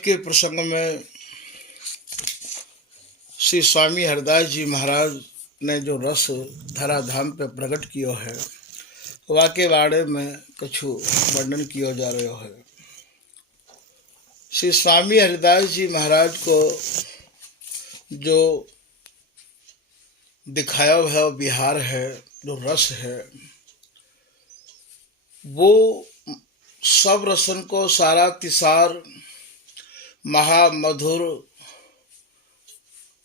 के प्रसंग में श्री स्वामी हरिदास जी महाराज ने जो रस धराधाम पे प्रकट किया है वाके बारे में कछु वर्णन किया जा रहा है। श्री स्वामी हरिदास जी महाराज को जो दिखाया हुआ विहार है, जो रस है, वो सब रसन को सारा तिसार महामधुर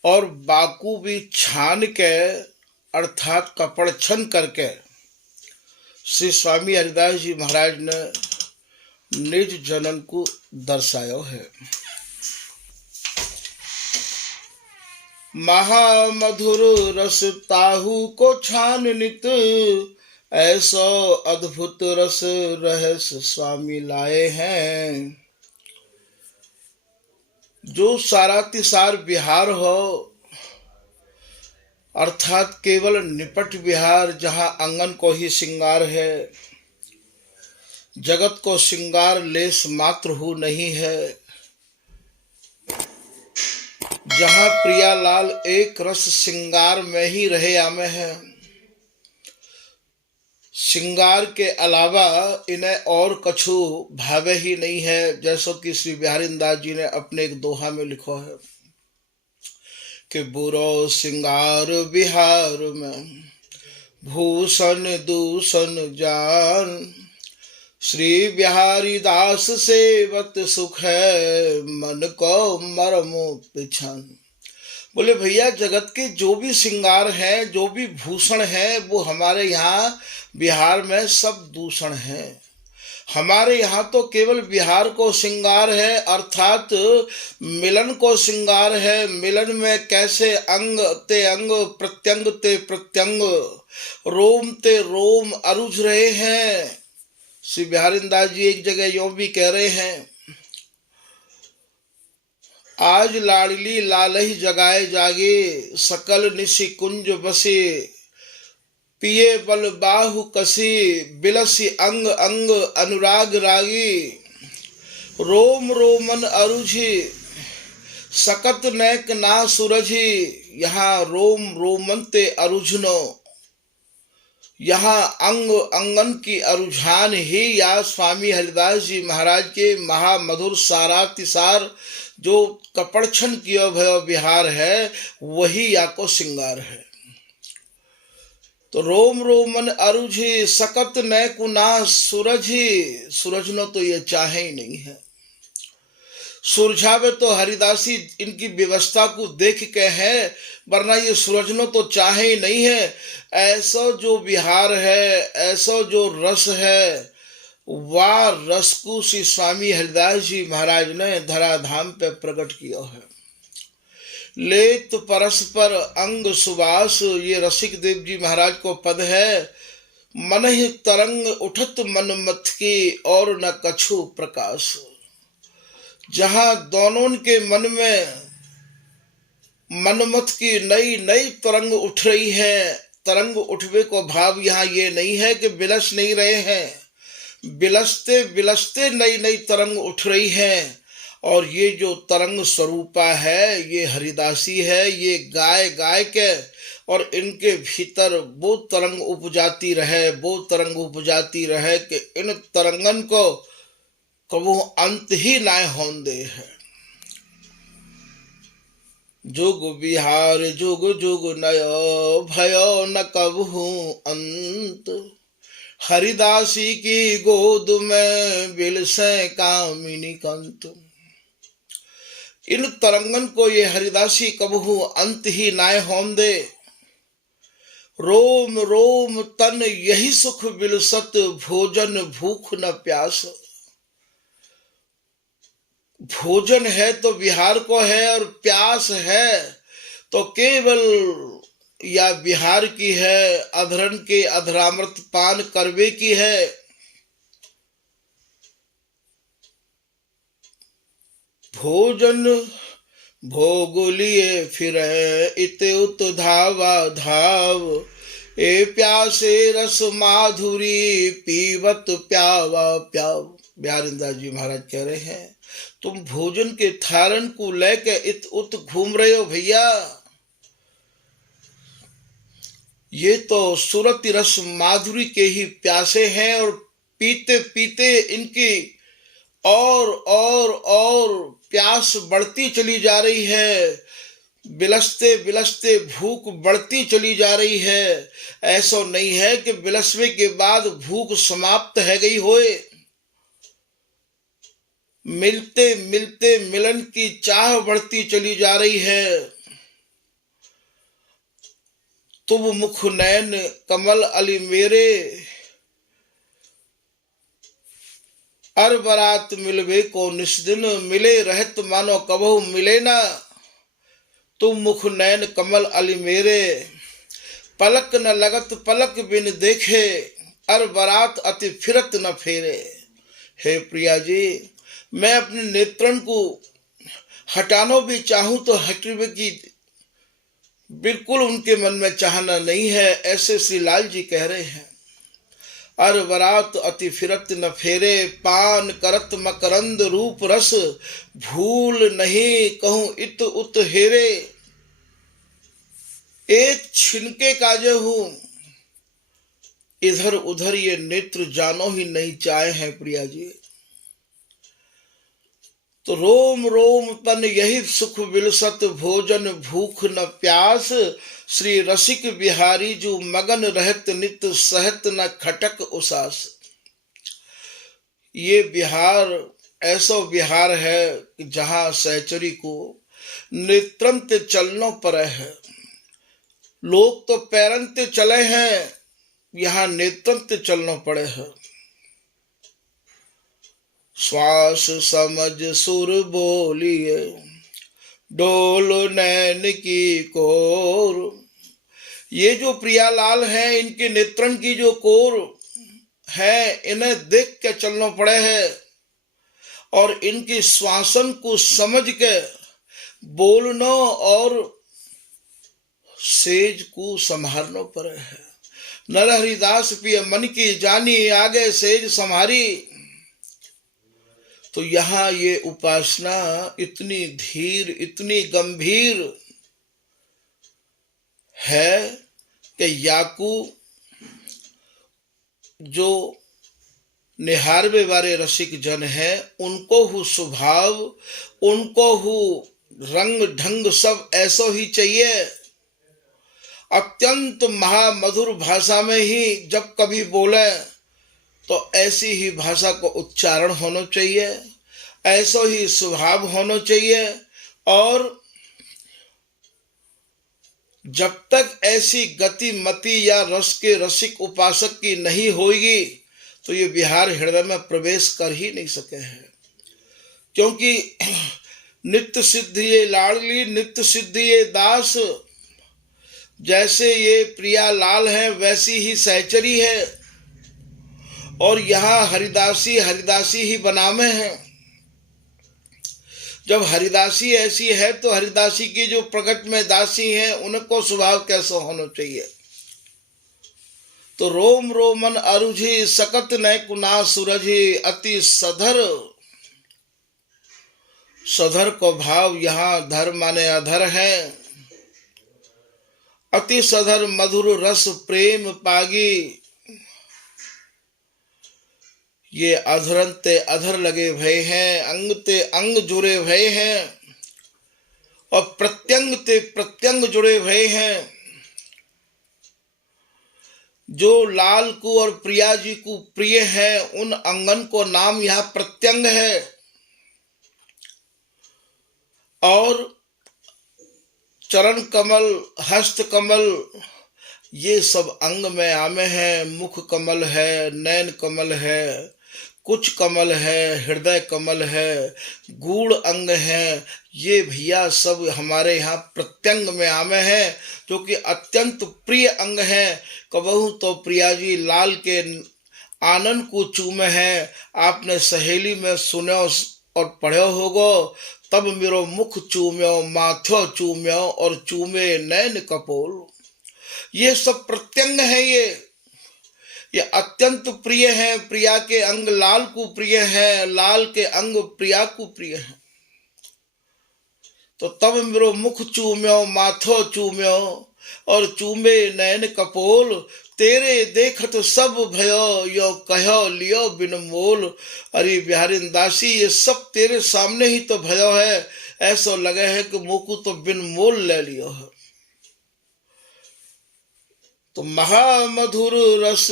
और बाकू भी छान के अर्थात कपड़ छन करके श्री स्वामी हरिदास जी महाराज ने निज जनन को दर्शाया है। महामधुर रस ताहू को छान नित, ऐसो अद्भुत रस रहस्य स्वामी लाए हैं। जो सारा तिसार विहार हो अर्थात केवल निपट विहार, जहाँ आंगन को ही श्रृंगार है, जगत को श्रृंगार लेस मात्र हो नहीं है, जहाँ प्रियालाल एक रस श्रृंगार में ही रहे आमे है, श्रृंगार के अलावा इन्हें और कछु भावे ही नहीं है। जैसो कि श्री बिहारीदास जी ने अपने एक दोहा में लिखा है कि बुरो श्रृंगार बिहार में भूषण दूषण जान, श्री बिहारी दास सेवत सुख है मन को मरमो पिछन। बोले भैया, जगत के जो भी श्रृंगार है, जो भी भूषण है, वो हमारे यहाँ बिहार में सब दूषण है। हमारे यहाँ तो केवल बिहार को श्रृंगार है अर्थात मिलन को श्रृंगार है। मिलन में कैसे अंग ते अंग, प्रत्यंग ते प्रत्यंग, रोम ते रोम अरुझ रहे हैं। श्री बिहारीदास जी एक जगह यूं भी कह रहे हैं, आज लाडली लालही जगाए जागे, सकल निशि कुंज बसे, पिए बल बाहु कसी, बिलसी अंग अंग अनुराग रागी, रोम रोमन अरुझी, सकत नैक ना सूरझी, यहाँ रोम रोमन ते अरुझनो, यहाँ अंग अंगन की अरुझान ही या स्वामी हरिदास जी महाराज के महामधुर सारा तिसार जो कपड़छन किया भय विहार है, वही या को श्रृंगार है। तो रोम रोमन अरुझी, सकत न कुना सूरझी, सूरजनो तो ये चाहे ही नहीं है। सुरझावे तो हरिदासी इनकी व्यवस्था को देख के है, वरना ये सूरजनो तो चाहे ही नहीं है। ऐसा जो विहार है, ऐसा जो रस है, वह रस को श्री स्वामी हरिदास जी महाराज ने धराधाम पे प्रकट किया है। लेत परस्पर अंग सुबास, ये रसिक देव जी महाराज को पद है। मन ही तरंग उठत मन मत की और न कछु प्रकाश, जहाँ दोनों के मन में मनमत की नई नई तरंग उठ रही है। तरंग उठवे को भाव यहाँ ये नहीं है कि बिलस नहीं रहे हैं, बिलसते बिलसते नई नई तरंग उठ रही है। और ये जो तरंग स्वरूपा है, ये हरिदासी है, ये गाय गाय के और इनके भीतर वो तरंग उपजाती रहे, वो तरंग उपजाती रहे कि इन तरंगन को कबू अंत ही ना होन दे है। जुग बिहार जुग जुग नयो भयो न कबहू अंत, हरिदासी की गोद में बिलसे कामिनी कंत। इन तरंगन को ये हरिदासी कबहू अंत ही नाय होन दे। रोम रोम तन यही सुख बिलसत, भोजन भूख न प्यास। भोजन है तो बिहार को है और प्यास है तो केवल या बिहार की है, अधरन के अधरामृत पान करवे की है। भोजन भोग लिए फिर इते उत धावा धाव, ए प्यासे रस माधुरी पीवत प्यावा प्याव। बिहारीदास जी महाराज कह रहे हैं, तुम भोजन के थालन को लेके इत उत घूम रहे हो भैया। ये तो सुरति रस माधुरी के ही प्यासे हैं और पीते पीते इनकी और प्यास बढ़ती चली जा रही है, बिलसते बिलसते भूख बढ़ती चली जा रही है। ऐसा नहीं है कि बिलसवे के बाद भूख समाप्त है गई होए। मिलते मिलते मिलन की चाह बढ़ती चली जा रही है। तुम मुख नैन कमल अली मेरे, अर बरात मिलवे को निस्दिन, मिले रहत मानो कबहु मिले ना। तुम मुख नैन कमल अली मेरे, पलक न लगत पलक बिन देखे, अर बरात अति फिरत न फेरे। हे प्रिया जी, मैं अपने नेत्रन को हटाना भी चाहूं तो हटवे की बिल्कुल उनके मन में चाहना नहीं है, ऐसे श्री लाल जी कह रहे हैं। अर बरात अति फिरत न फेरे, पान करत मकरंद रूप रस, भूल नहीं कहूं इत उत हेरे। एक छिनके काजे हूं, इधर उधर ये नेत्र जानो ही नहीं चाहे हैं प्रिया जी। तो रोम रोम तन यही सुख विलसत, भोजन भूख न प्यास, श्री रसिक बिहारी जो मगन रहत नित, सहत न खटक उसास। ये बिहार ऐसा बिहार है कि जहां सहचरी को नेत्रम ते चलनो पड़े है। लोग तो पैरन ते चले हैं, यहाँ नेत्रम ते चलना पड़े है। श्वास समझ सुर बोलिए, डोल नैन की कोर। ये जो प्रियालाल है, इनके नेत्रन की जो कोर है, इन्हें देख के चलना पड़े है और इनकी श्वासन को समझ के बोलना और सेज को संभालना पड़े है। नर हरिदास पिय मन की जानी, आगे सेज संभारी। तो यहाँ ये उपासना इतनी धीर इतनी गंभीर है कि याकू जो निहारवे वाले रसिक जन है, उनको हु स्वभाव, उनको हु रंग ढंग सब ऐसा ही चाहिए। अत्यंत महामधुर भाषा में ही जब कभी बोले तो ऐसी ही भाषा को उच्चारण होना चाहिए, ऐसा ही स्वभाव होना चाहिए। और जब तक ऐसी गति मति या रस के रसिक उपासक की नहीं होगी तो ये बिहार हृदय में प्रवेश कर ही नहीं सके हैं। क्योंकि नित्य सिद्ध ये लाडली, नित्य सिद्ध ये दास, जैसे ये प्रिया लाल है वैसी ही सहचरी है। और यहाँ हरिदासी हरिदासी ही बनामे हैं। जब हरिदासी ऐसी है तो हरिदासी की जो प्रकट में दासी हैं, उनको स्वभाव कैसा होना चाहिए। तो रोम रोमन अरुझी, सकत न कुना सूरजी, अति सधर। सधर को भाव यहाँ धर माने अधर है। अति सधर मधुर रस प्रेम पागी। ये अधरन ते अधर लगे भय हैं, अंग ते अंग जुड़े भय हैं और प्रत्यंग ते प्रत्यंग जुड़े भय हैं। जो लाल को और प्रिया जी को प्रिय है, उन अंगन को नाम यहाँ प्रत्यंग है। और चरण कमल, हस्त कमल, ये सब अंग में आमे हैं। मुख कमल है, नैन कमल है, कुछ कमल है, हृदय कमल है, गूढ़ अंग है। ये भैया सब हमारे यहाँ प्रत्यंग में आमे हैं, जो कि अत्यंत प्रिय अंग है। कबहू तो प्रिया जी लाल के आनंद को चूमे हैं। आपने सहेली में सुनो और पढ़ो होगो, तब मेरो मुख चूम्यो, माथो चूम्यो और चूमे नैन कपोल। ये सब प्रत्यंग है। ये अत्यंत प्रिय है, प्रिया के अंग लाल को प्रिय है, लाल के अंग प्रिया को प्रिय है। तो तब मेरो मुख चूम्यो माथो चूम्यो और चूमे नैन कपोल, तेरे देखत सब भयो यो कहो लियो बिन मोल। अरे बिहारी दासी ये सब तेरे सामने ही तो भयो है, ऐसा लगे है कि मोकू तो बिन मोल ले लियो है। तो महामधुर रस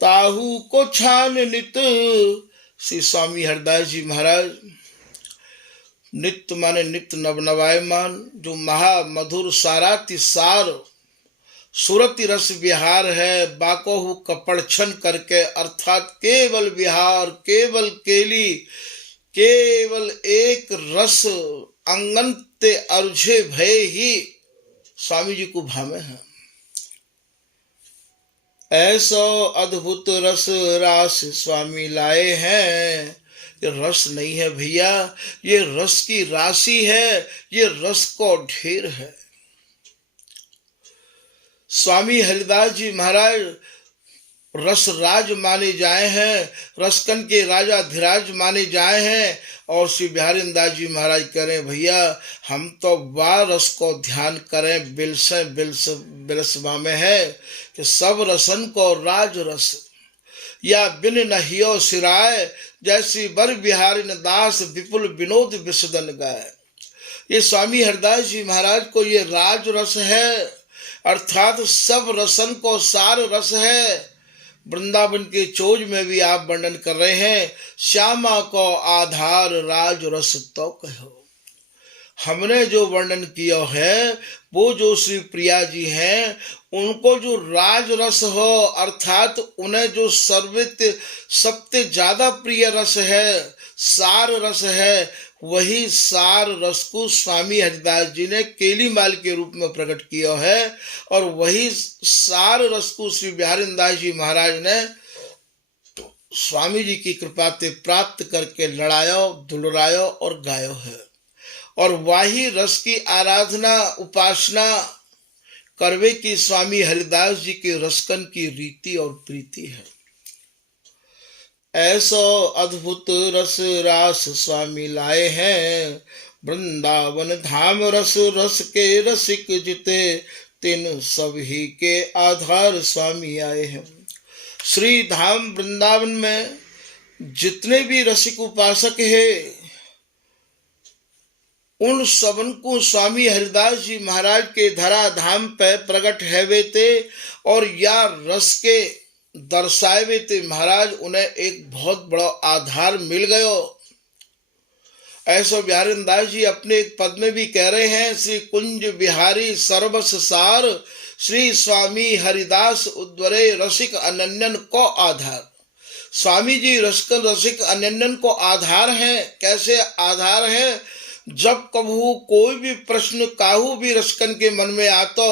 ताहू को छान नित, श्री स्वामी हरदास जी महाराज, नित्य माने नित्य नवनवायमान, जो महामधुर साराति सार सुरति रस विहार है, बाकोहु कपड़ छन करके, अर्थात केवल विहार, केवल केली, केवल एक रस अंगन ते अर्झे भय ही स्वामी जी को भावे हैं। ऐसा अद्भुत रस रास स्वामी लाए हैं। ये रस नहीं है भैया, ये रस की राशि है, ये रस को ढेर है। स्वामी हरिदास जी महाराज रस राज माने जाए हैं, रसकन के राजा धीराज माने जाए हैं। और श्री बिहारी दास जी महाराज करें भैया हम तो वाह रस को ध्यान करें, बिलसे बिलसवा में है कि सब रसन को राज रस या बिन नहियो सिराय, जैसी बर बिहारी दास विपुल विनोद विसदन गाय। ये स्वामी हरिदास जी महाराज को ये राज रस है, अर्थात सब रसन को सार रस है। वृंदावन के चोज में भी आप वर्णन कर रहे हैं, श्यामा को आधार राज रस तो कहो। हमने जो वर्णन किया है वो जो श्री प्रिया जी हैं, उनको जो राज रस हो, अर्थात उन्हें जो सर्वित सबसे ज्यादा प्रिय रस है, सार रस है, वही सार रस को स्वामी हरिदास जी ने केली माल के रूप में प्रकट किया है। और वही सार रस को श्री बिहारी दास जी महाराज ने स्वामी जी की कृपा से प्राप्त करके लड़ायो, दुलरायो और गायो है। और वही रस की आराधना उपासना करवे की स्वामी हरिदास जी के रसकन की रीति और प्रीति है। ऐसो अद्भुत रस रास स्वामी लाए हैं, वृंदावन धाम रस रस के रसिक जिते, तिन सभी के आधार स्वामी आए हैं। श्री धाम वृंदावन में जितने भी रसिक उपासक हैं, उन सबन को स्वामी हरिदास जी महाराज के धरा धाम पे प्रकट हैवे थे और या रस के दर्शाए थे महाराज, उन्हें एक बहुत बड़ा आधार मिल गयो। ऐसा बिहारी दास जी अपने एक पद में भी कह रहे हैं, श्री कुंज बिहारी सर्वस सार, श्री स्वामी हरिदास उद्वरे रसिक अनन्यन को आधार। स्वामी जी रसकन रसिक अनन्यन को आधार हैं। कैसे आधार है? जब कभू कोई भी प्रश्न काहू भी रसकन के मन में आता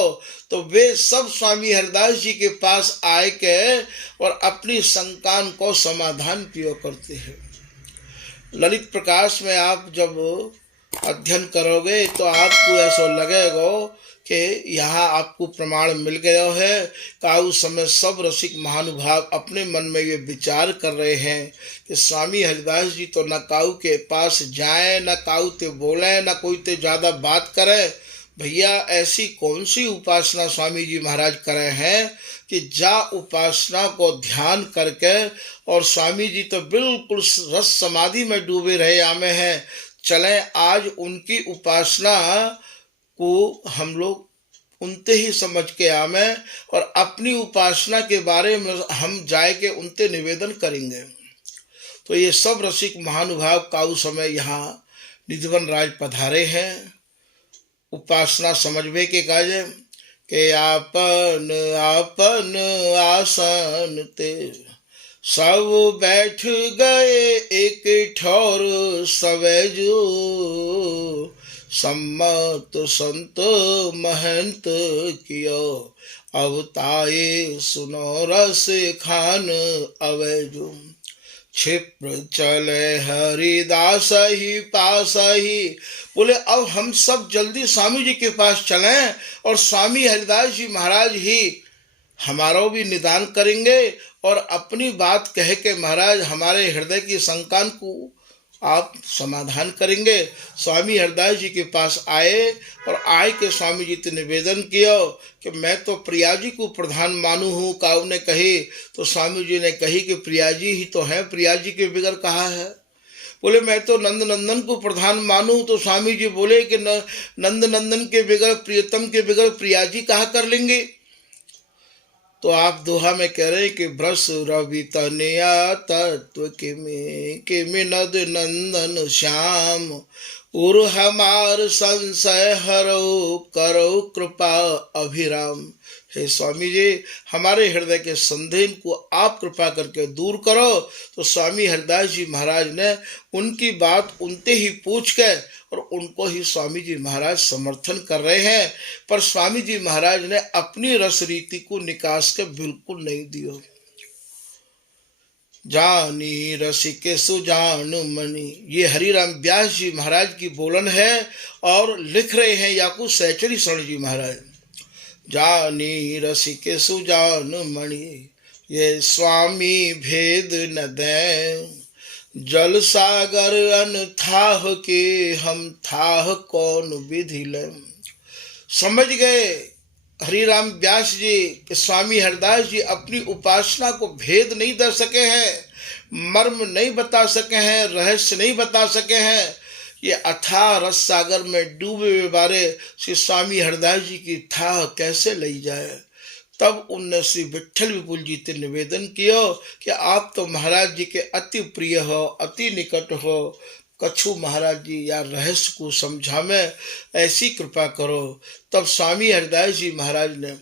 तो वे सब स्वामी हरिदास जी के पास आए के और अपनी शंकान को समाधान किया करते हैं। ललित प्रकाश में आप जब अध्ययन करोगे तो आपको ऐसा लगेगा कि यहाँ आपको प्रमाण मिल गया है। काऊ समय सब रसिक महानुभाव अपने मन में ये विचार कर रहे हैं कि स्वामी हरिदास जी तो न काऊ के पास जाए, न काऊ ते बोले, न कोई ते ज़्यादा बात करे। भैया ऐसी कौन सी उपासना स्वामी जी महाराज करे हैं कि जा उपासना को ध्यान करके, और स्वामी जी तो बिल्कुल रस समाधि में डूबे रहे आमे हैं। चलें आज उनकी उपासना को हम लोग उनते ही समझ के आमे और अपनी उपासना के बारे में हम जाए के उनते निवेदन करेंगे। तो ये सब रसिक महानुभाव काऊ समय यहाँ निधिवन राज पधारे हैं। उपासना समझवे के काजे के आपन आपन आसन ते सब बैठ गए एक ठौर सवेजो, सम्मत संत महंत कियो अवताये सुनो रस खान अवैजो। क्षिप्र चले हरिदास ही पास ही। बोले अब हम सब जल्दी स्वामी जी के पास चलें और स्वामी हरिदास जी महाराज ही हमारा भी निदान करेंगे और अपनी बात कह के महाराज हमारे हृदय की शंका को आप समाधान करेंगे। स्वामी हरदास जी के पास आए और आए के स्वामी जी ने निवेदन किया कि मैं तो प्रिया जी को प्रधान मानू हूँ। काऊ ने कही तो स्वामी जी ने कही कि प्रिया जी ही तो है, प्रिया जी के बिगड़ कहा है। बोले मैं तो नंद नंदन को प्रधान मानू। तो स्वामी जी बोले कि नंद नंदन के बिगड़ प्रियतम के बिगड़ प्रिया जी कहा कर लेंगे। तो आप दोहा में कह रहे हैं कि भ्रस रवि तनया तत्व के नद नंदन श्याम उर हमार संशय हरो करो कृपा अभिराम। हे स्वामी जी हमारे हृदय के संदेह को आप कृपा करके दूर करो। तो स्वामी हरदास जी महाराज ने उनकी बात उनते ही पूछ के और उनको ही स्वामी जी महाराज समर्थन कर रहे हैं। पर स्वामी जी महाराज ने अपनी रस रीति को निकास के बिल्कुल नहीं दियो। जानी रसिके सुजानु मणि, ये हरिराम व्यास जी महाराज की बोलन है और लिख रहे हैं याकू सहचरी शरण जी महाराज। जानी रसिके सुजानु मणि, ये स्वामी भेद न दे जल सागर अनथाह के हम थाह कौन विधि ले। समझ गए हरिराम व्यास जी कि स्वामी हरदास जी अपनी उपासना को भेद नहीं दे सके हैं, मर्म नहीं बता सके हैं, रहस्य नहीं बता सके हैं। ये अथाह रस सागर में डूबे हुए बारे श्री स्वामी हरदास जी की थाह कैसे ली जाए। तब उनने श्री विट्ठल विपुल जी से निवेदन किया कि आप तो महाराज जी के अति प्रिय हो, अति निकट हो, कछु महाराज जी या रहस्य को समझा में ऐसी कृपा करो। तब स्वामी हरदास जी महाराज ने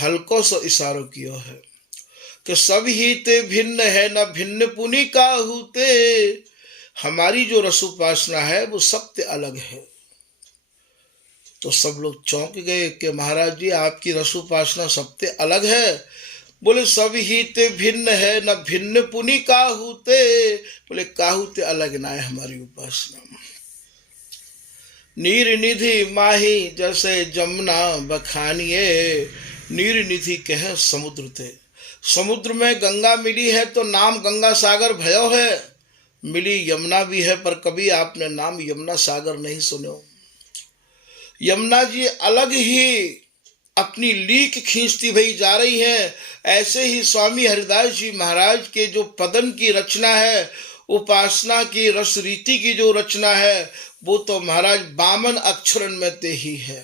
हल्को सा इशारो किया है कि सब ही ते भिन्न है न भिन्न पुनि काहुते। हमारी जो रसोपासना है वो सबसे अलग है। तो सब लोग चौंक गए कि महाराज जी आपकी रसोपासना सबसे अलग है। बोले सब ही ते भिन्न है न भिन्न पुनि काहुते। बोले काहुते अलग ना है हमारी उपासना। नीर निधि माही जैसे जमुना बखानिए, नीर निधि कहे समुद्र थे। समुद्र में गंगा मिली है तो नाम गंगा सागर भयो है, मिली यमुना भी है पर कभी आपने नाम यमुना सागर नहीं सुनो। यमुना जी अलग ही अपनी लीक खींचती भई जा रही है। ऐसे ही स्वामी हरिदास जी महाराज के जो पदन की रचना है, उपासना की रस रीति की जो रचना है, वो तो महाराज 52 अक्षरन में ते ही है।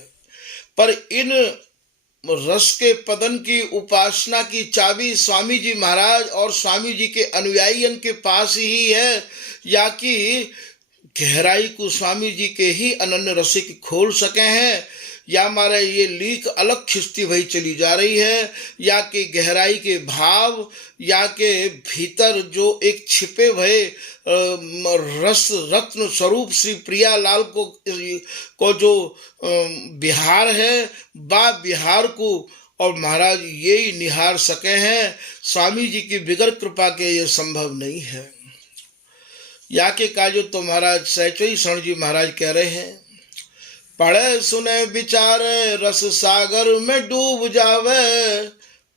पर इन रस के पदन की उपासना की चाबी स्वामी जी महाराज और स्वामी जी के अनुयायियों के पास ही है, या कि गहराई को स्वामी जी के ही अनन्य रसिक खोल सके हैं, या हमारे ये लीक अलग खिंचती हुई चली जा रही है, या कि गहराई के भाव या के भीतर जो एक छिपे हुए रस रत्न स्वरूप श्री प्रियालाल को जो बिहार है, बा बिहार को और महाराज ये ही निहार सके हैं। स्वामी जी की बिगर कृपा के ये संभव नहीं है। या के काजो तो महाराज सहचरी शरण जी महाराज कह रहे हैं, पढ़े सुने विचारे रस सागर में डूब जावे।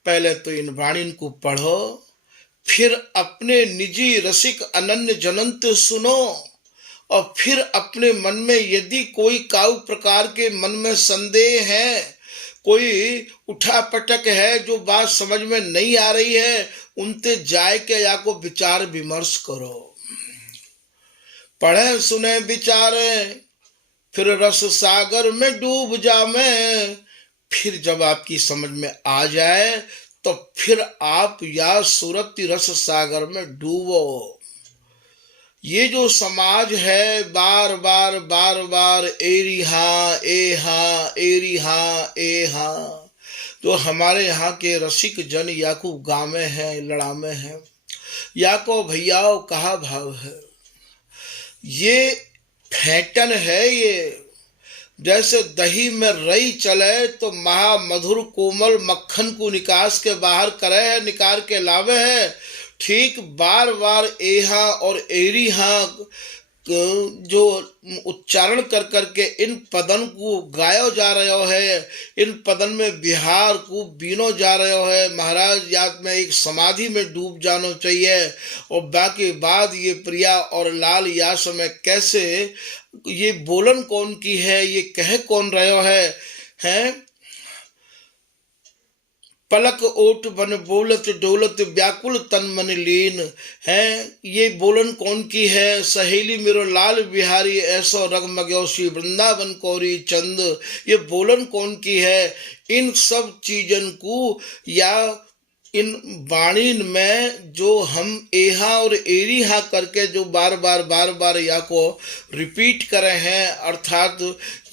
पहले तो इन वाणी को पढ़ो, फिर अपने निजी रसिक अनन्य जनंत सुनो, और फिर अपने मन में यदि कोई काउ प्रकार के मन में संदेह है, कोई उठा पटक है, जो बात समझ में नहीं आ रही है, उनते जाए के या को विचार विमर्श करो। पढ़े सुने विचारे फिर रस सागर में डूब जावे। फिर जब आपकी समझ में आ जाए तो फिर आप या सुरति रस सागर में डूबो। ये जो समाज है बार बार बार बार एरी हाँ ए हाँ एरी हाँ ए हाँ, जो हमारे यहाँ के रसिक जन या को गामे हैं, लड़ामे हैं, या को भैयाओ कहा भाव है, ये फैटन है। ये जैसे दही में रई चले तो महा मधुर कोमल मक्खन को निकास के बाहर करे है, निकाल के लावे है, ठीक बार बार एहा और एरी हाँ जो उच्चारण कर करके इन पदन को गायो जा रहे है, इन पदन में बिहार को बीनो जा रहे है। महाराज याद में एक समाधि में डूब जाना चाहिए। और बाकी बाद ये प्रिया और लाल यास में कैसे ये बोलन कौन की है, ये कह कौन रहे हैं पलक ओट बन बोलत डोलत व्याकुल तन मन लीन है। ये बोलन कौन की है, सहेली मेरो लाल बिहारी ऐसो रग मग्यो श्री वृंदावन कौरी चंद। ये बोलन कौन की है। इन सब चीजन को या इन वाणी में जो हम एहा और एरिहा करके जो बार बार या को रिपीट करे हैं, अर्थात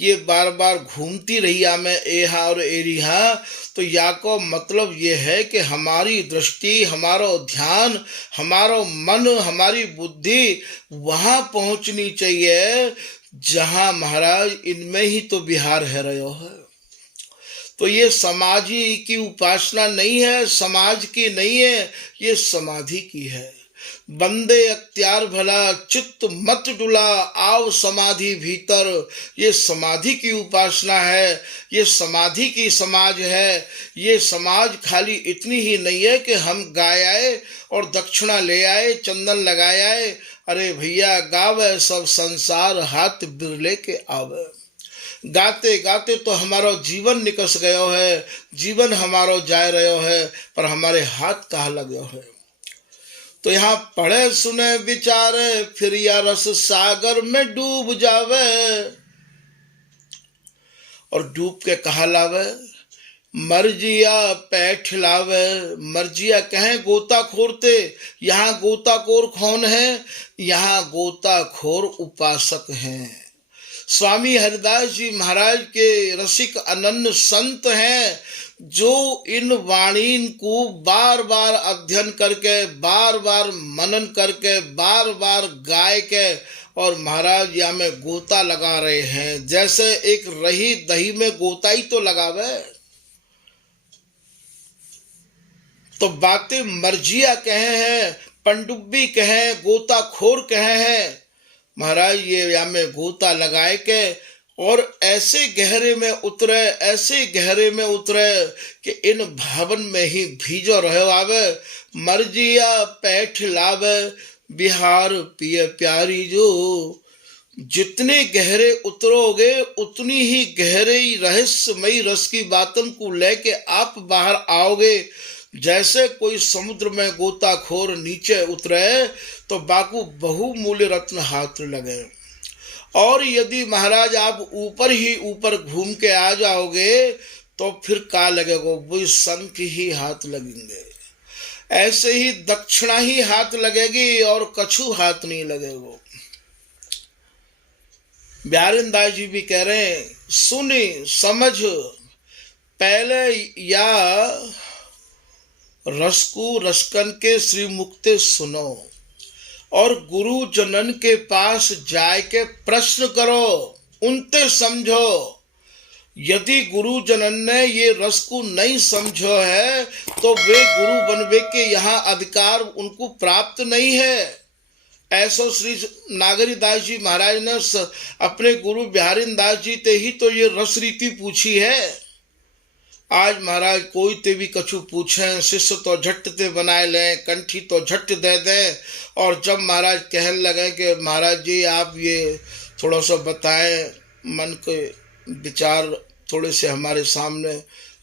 ये बार बार घूमती रही में एहा और एरिहा, तो या को मतलब ये है कि हमारी दृष्टि, हमारो ध्यान, हमारो मन, हमारी बुद्धि वहाँ पहुँचनी चाहिए जहाँ महाराज इनमें ही तो बिहार है रहे है। तो ये समाधि की उपासना नहीं है, समाज की नहीं है, ये समाधि की है। बंदे अख्तियार भला चित्त मत डुला आव समाधि भीतर, ये समाधि की उपासना है, ये समाधि की समाज है। ये समाज खाली इतनी ही नहीं है कि हम गाय आए और दक्षिणा ले आए, चंदन लगाए आए। अरे भैया गावे सब संसार हाथ बिरले के आवे। गाते गाते तो हमारा जीवन निकस गयो है, जीवन हमारो जाए रहो है, पर हमारे हाथ कहाँ लगे है। तो यहाँ पढ़े सुने विचारे फिर या रस सागर में डूब जावे। और डूब के कहा लावे, मर्जिया पैठ लावे। मर्जिया कहें गोताखोरते, यहाँ गोताखोर कौन है, यहाँ गोताखोर उपासक हैं। स्वामी हरिदास जी महाराज के रसिक अनन्य संत हैं, जो इन वाणी को बार बार अध्ययन करके, बार बार मनन करके, बार बार गाय के और महाराज या में गोता लगा रहे हैं। जैसे एक रही दही में गोता ही तो लगावे। तो बातें मर्जिया कहे हैं, पंडुब्बी कहे, गोताखोर कहे हैं। महाराज ये या में गोता लगाए के और ऐसे गहरे में उतरे, ऐसे गहरे में उतरे कि इन भावन में ही भीजो रहे आवे। मर्जिया पैठ लावे बिहार पिय प्यारी। जो जितने गहरे उतरोगे उतनी ही गहरे रहस्यमयी रस की बातन को लेके आप बाहर आओगे। जैसे कोई समुद्र में गोताखोर नीचे उतरे तो बाकू बहुमूल्य रत्न हाथ लगे। और यदि महाराज आप ऊपर ही ऊपर घूम के आ जाओगे तो फिर क्या लगेगा, वो शंख ही हाथ लगेंगे। ऐसे ही दक्षिणा ही हाथ लगेगी और कछु हाथ नहीं लगेगा। बिहारीदास जी भी कह रहे हैं, सुनी समझ पहले या रस को रसकन के श्री मुक्ते सुनो और गुरु जनन के पास जाए के प्रश्न करो, उनते समझो। यदि गुरु जनन ने ये रस को नहीं समझो है तो वे गुरु बनवे के यहाँ अधिकार उनको प्राप्त नहीं है। ऐसो श्री नागरीदास जी महाराज ने अपने गुरु बिहारीदास जी ते ही तो ये रस रीति पूछी है। आज महाराज कोई ते भी कछु पूछें, शिष्य तो झट ते बनाए लें, कंठी तो झट दे दें। और जब महाराज कहने लगे कि महाराज जी आप ये थोड़ा सा बताएं, मन के विचार थोड़े से हमारे सामने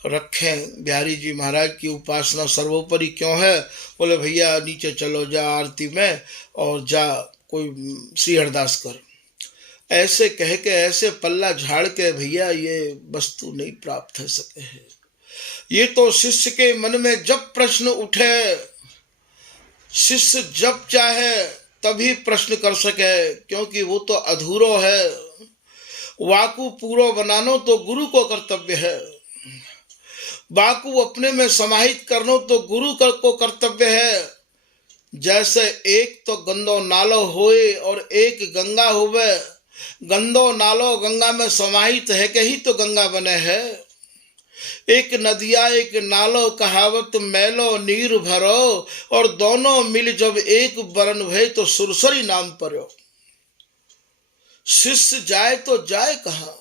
रखें, बिहारी जी महाराज की उपासना सर्वोपरि क्यों है। बोले भैया नीचे चलो जा आरती में और जा कोई श्री अरदास कर। ऐसे कह के ऐसे पल्ला झाड़ के भैया ये वस्तु नहीं प्राप्त हो सके है। ये तो शिष्य के मन में जब प्रश्न उठे, शिष्य जब चाहे तभी प्रश्न कर सके, क्योंकि वो तो अधूरो है। वाकु पूरो बनानो तो गुरु को कर्तव्य है, वाकु अपने में समाहित करनो तो गुरु को कर्तव्य है। जैसे एक तो गंदो नालो होए और एक गंगा होवे, गंदो नालो गंगा में समाहित है के ही तो गंगा बने है। एक नदिया एक नालो कहावत मैलो नीर भरो, और दोनों मिल जब एक बरन भय तो सुरसरी नाम परो। शिष्य जाए तो जाए कहाँ,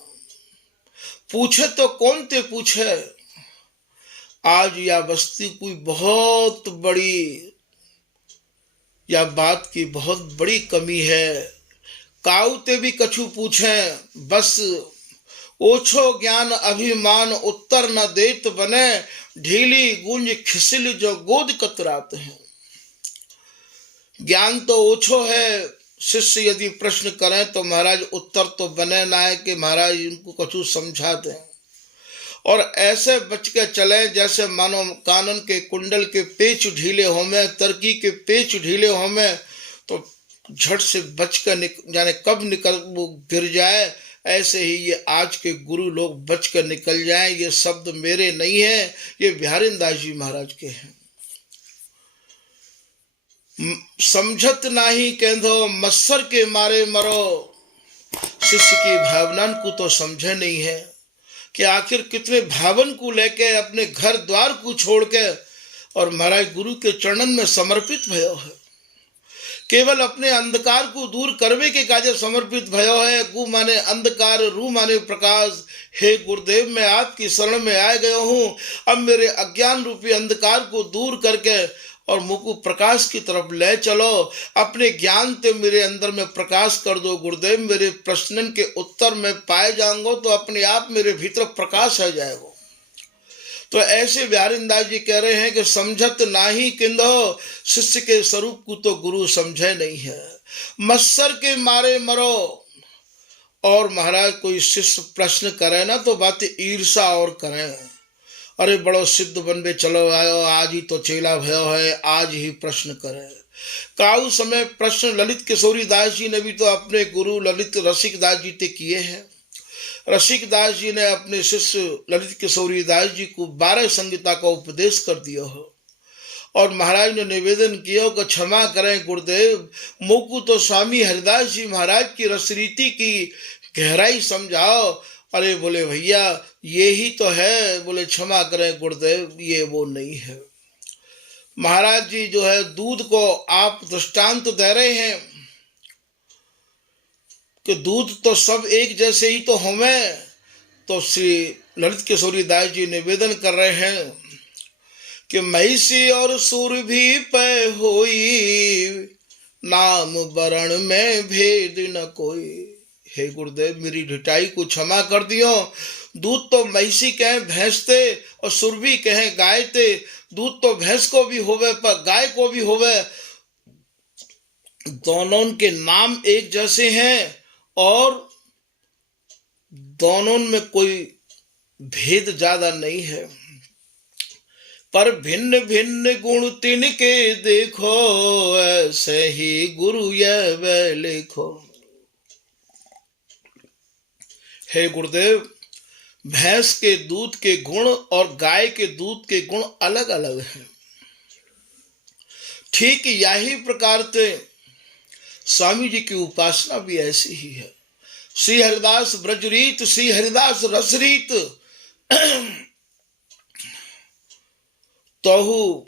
पूछे तो कौन ते पूछे। आज या बस्ती कोई बहुत बड़ी, या बात की बहुत बड़ी कमी है। काऊ ते भी कछु पूछे, बस ओछो ज्ञान अभिमान उत्तर न देत बने। ढीली गूंज खिसिल जो गोद कतराते हैं। ज्ञान तो ओछो है, शिष्य यदि प्रश्न करें तो महाराज उत्तर तो बने ना है कि महाराज इनको कछु समझा दें। और ऐसे बच के चले जैसे मानो कानन के कुंडल के पेच ढीले होमे, तरकी के पेच ढीले होमे, तो झट से बच कर जाने कब निकल वो गिर जाए। ऐसे ही ये आज के गुरु लोग बच कर निकल जाएं। ये शब्द मेरे नहीं है, ये बिहारी दास जी महाराज के हैं। समझत नाही कहंदो मत्सर के मारे मरो। शिष्य की भावना को तो समझे नहीं है कि आखिर कितने भावन को लेके अपने घर द्वार को छोड़ के और महाराज गुरु के चरणन में समर्पित भयो है। केवल अपने अंधकार को दूर करवे के काजे समर्पित भयो है। गु माने अंधकार, रू माने प्रकाश। हे गुरुदेव, मैं आपकी शरण में आ गया हूँ। अब मेरे अज्ञान रूपी अंधकार को दूर करके और मुझको प्रकाश की तरफ ले चलो। अपने ज्ञान से मेरे अंदर में प्रकाश कर दो गुरुदेव। मेरे प्रश्नन के उत्तर में पाए जाऊंगा तो अपने आप मेरे भीतर प्रकाश आ जाएगा। तो ऐसे बिहारीदास जी कह रहे हैं कि समझत नाही किंदो, शिष्य के स्वरूप को तो गुरु समझे नहीं है। मत्सर के मारे मरो। और महाराज कोई शिष्य प्रश्न करे ना तो बातें ईर्षा और करें। अरे बड़ो सिद्ध बनबे चलो आयो, आज ही तो चेला भयो है, आज ही प्रश्न करे। काउ समय प्रश्न ललित किशोरी दास जी ने भी तो अपने गुरु ललित रसिक दास जी ते किए हैं। रसिक दास जी ने अपने शिष्य ललित किशोरी दास जी को 12 संहिता का उपदेश कर दिया हो। और महाराज ने निवेदन किया कि क्षमा करें गुरुदेव, मुझको तो स्वामी हरिदास जी महाराज की रसरीति की गहराई समझाओ। अरे बोले भैया ये ही तो है। बोले क्षमा करें गुरुदेव, ये वो नहीं है। महाराज जी जो है दूध को आप दृष्टांत दे रहे हैं कि दूध तो सब एक जैसे ही तो हमें। तो श्री ललित किशोरी दास जी निवेदन कर रहे हैं कि महिषी और सूर भी पै होई, नाम वरण में भेद न कोई। हे गुरुदेव, मेरी ढिठाई को क्षमा कर दियो। दूध तो महिषी कहें भैंस थे और सुर भी कहें गाय थे। दूध तो भैंस को भी होवे पर गाय को भी होवे। दोनों के नाम एक जैसे हैं और दोनों में कोई भेद ज्यादा नहीं है। पर भिन्न भिन्न गुण तिनके देखो, ऐसे ही गुरु यह वह लिखो। हे गुरुदेव, भैंस के दूध के गुण और गाय के दूध के गुण अलग अलग हैं। ठीक यही प्रकार से स्वामी जी की उपासना भी ऐसी ही है। श्री हरिदास ब्रजरीत, श्री हरिदास रसरीत। तोहू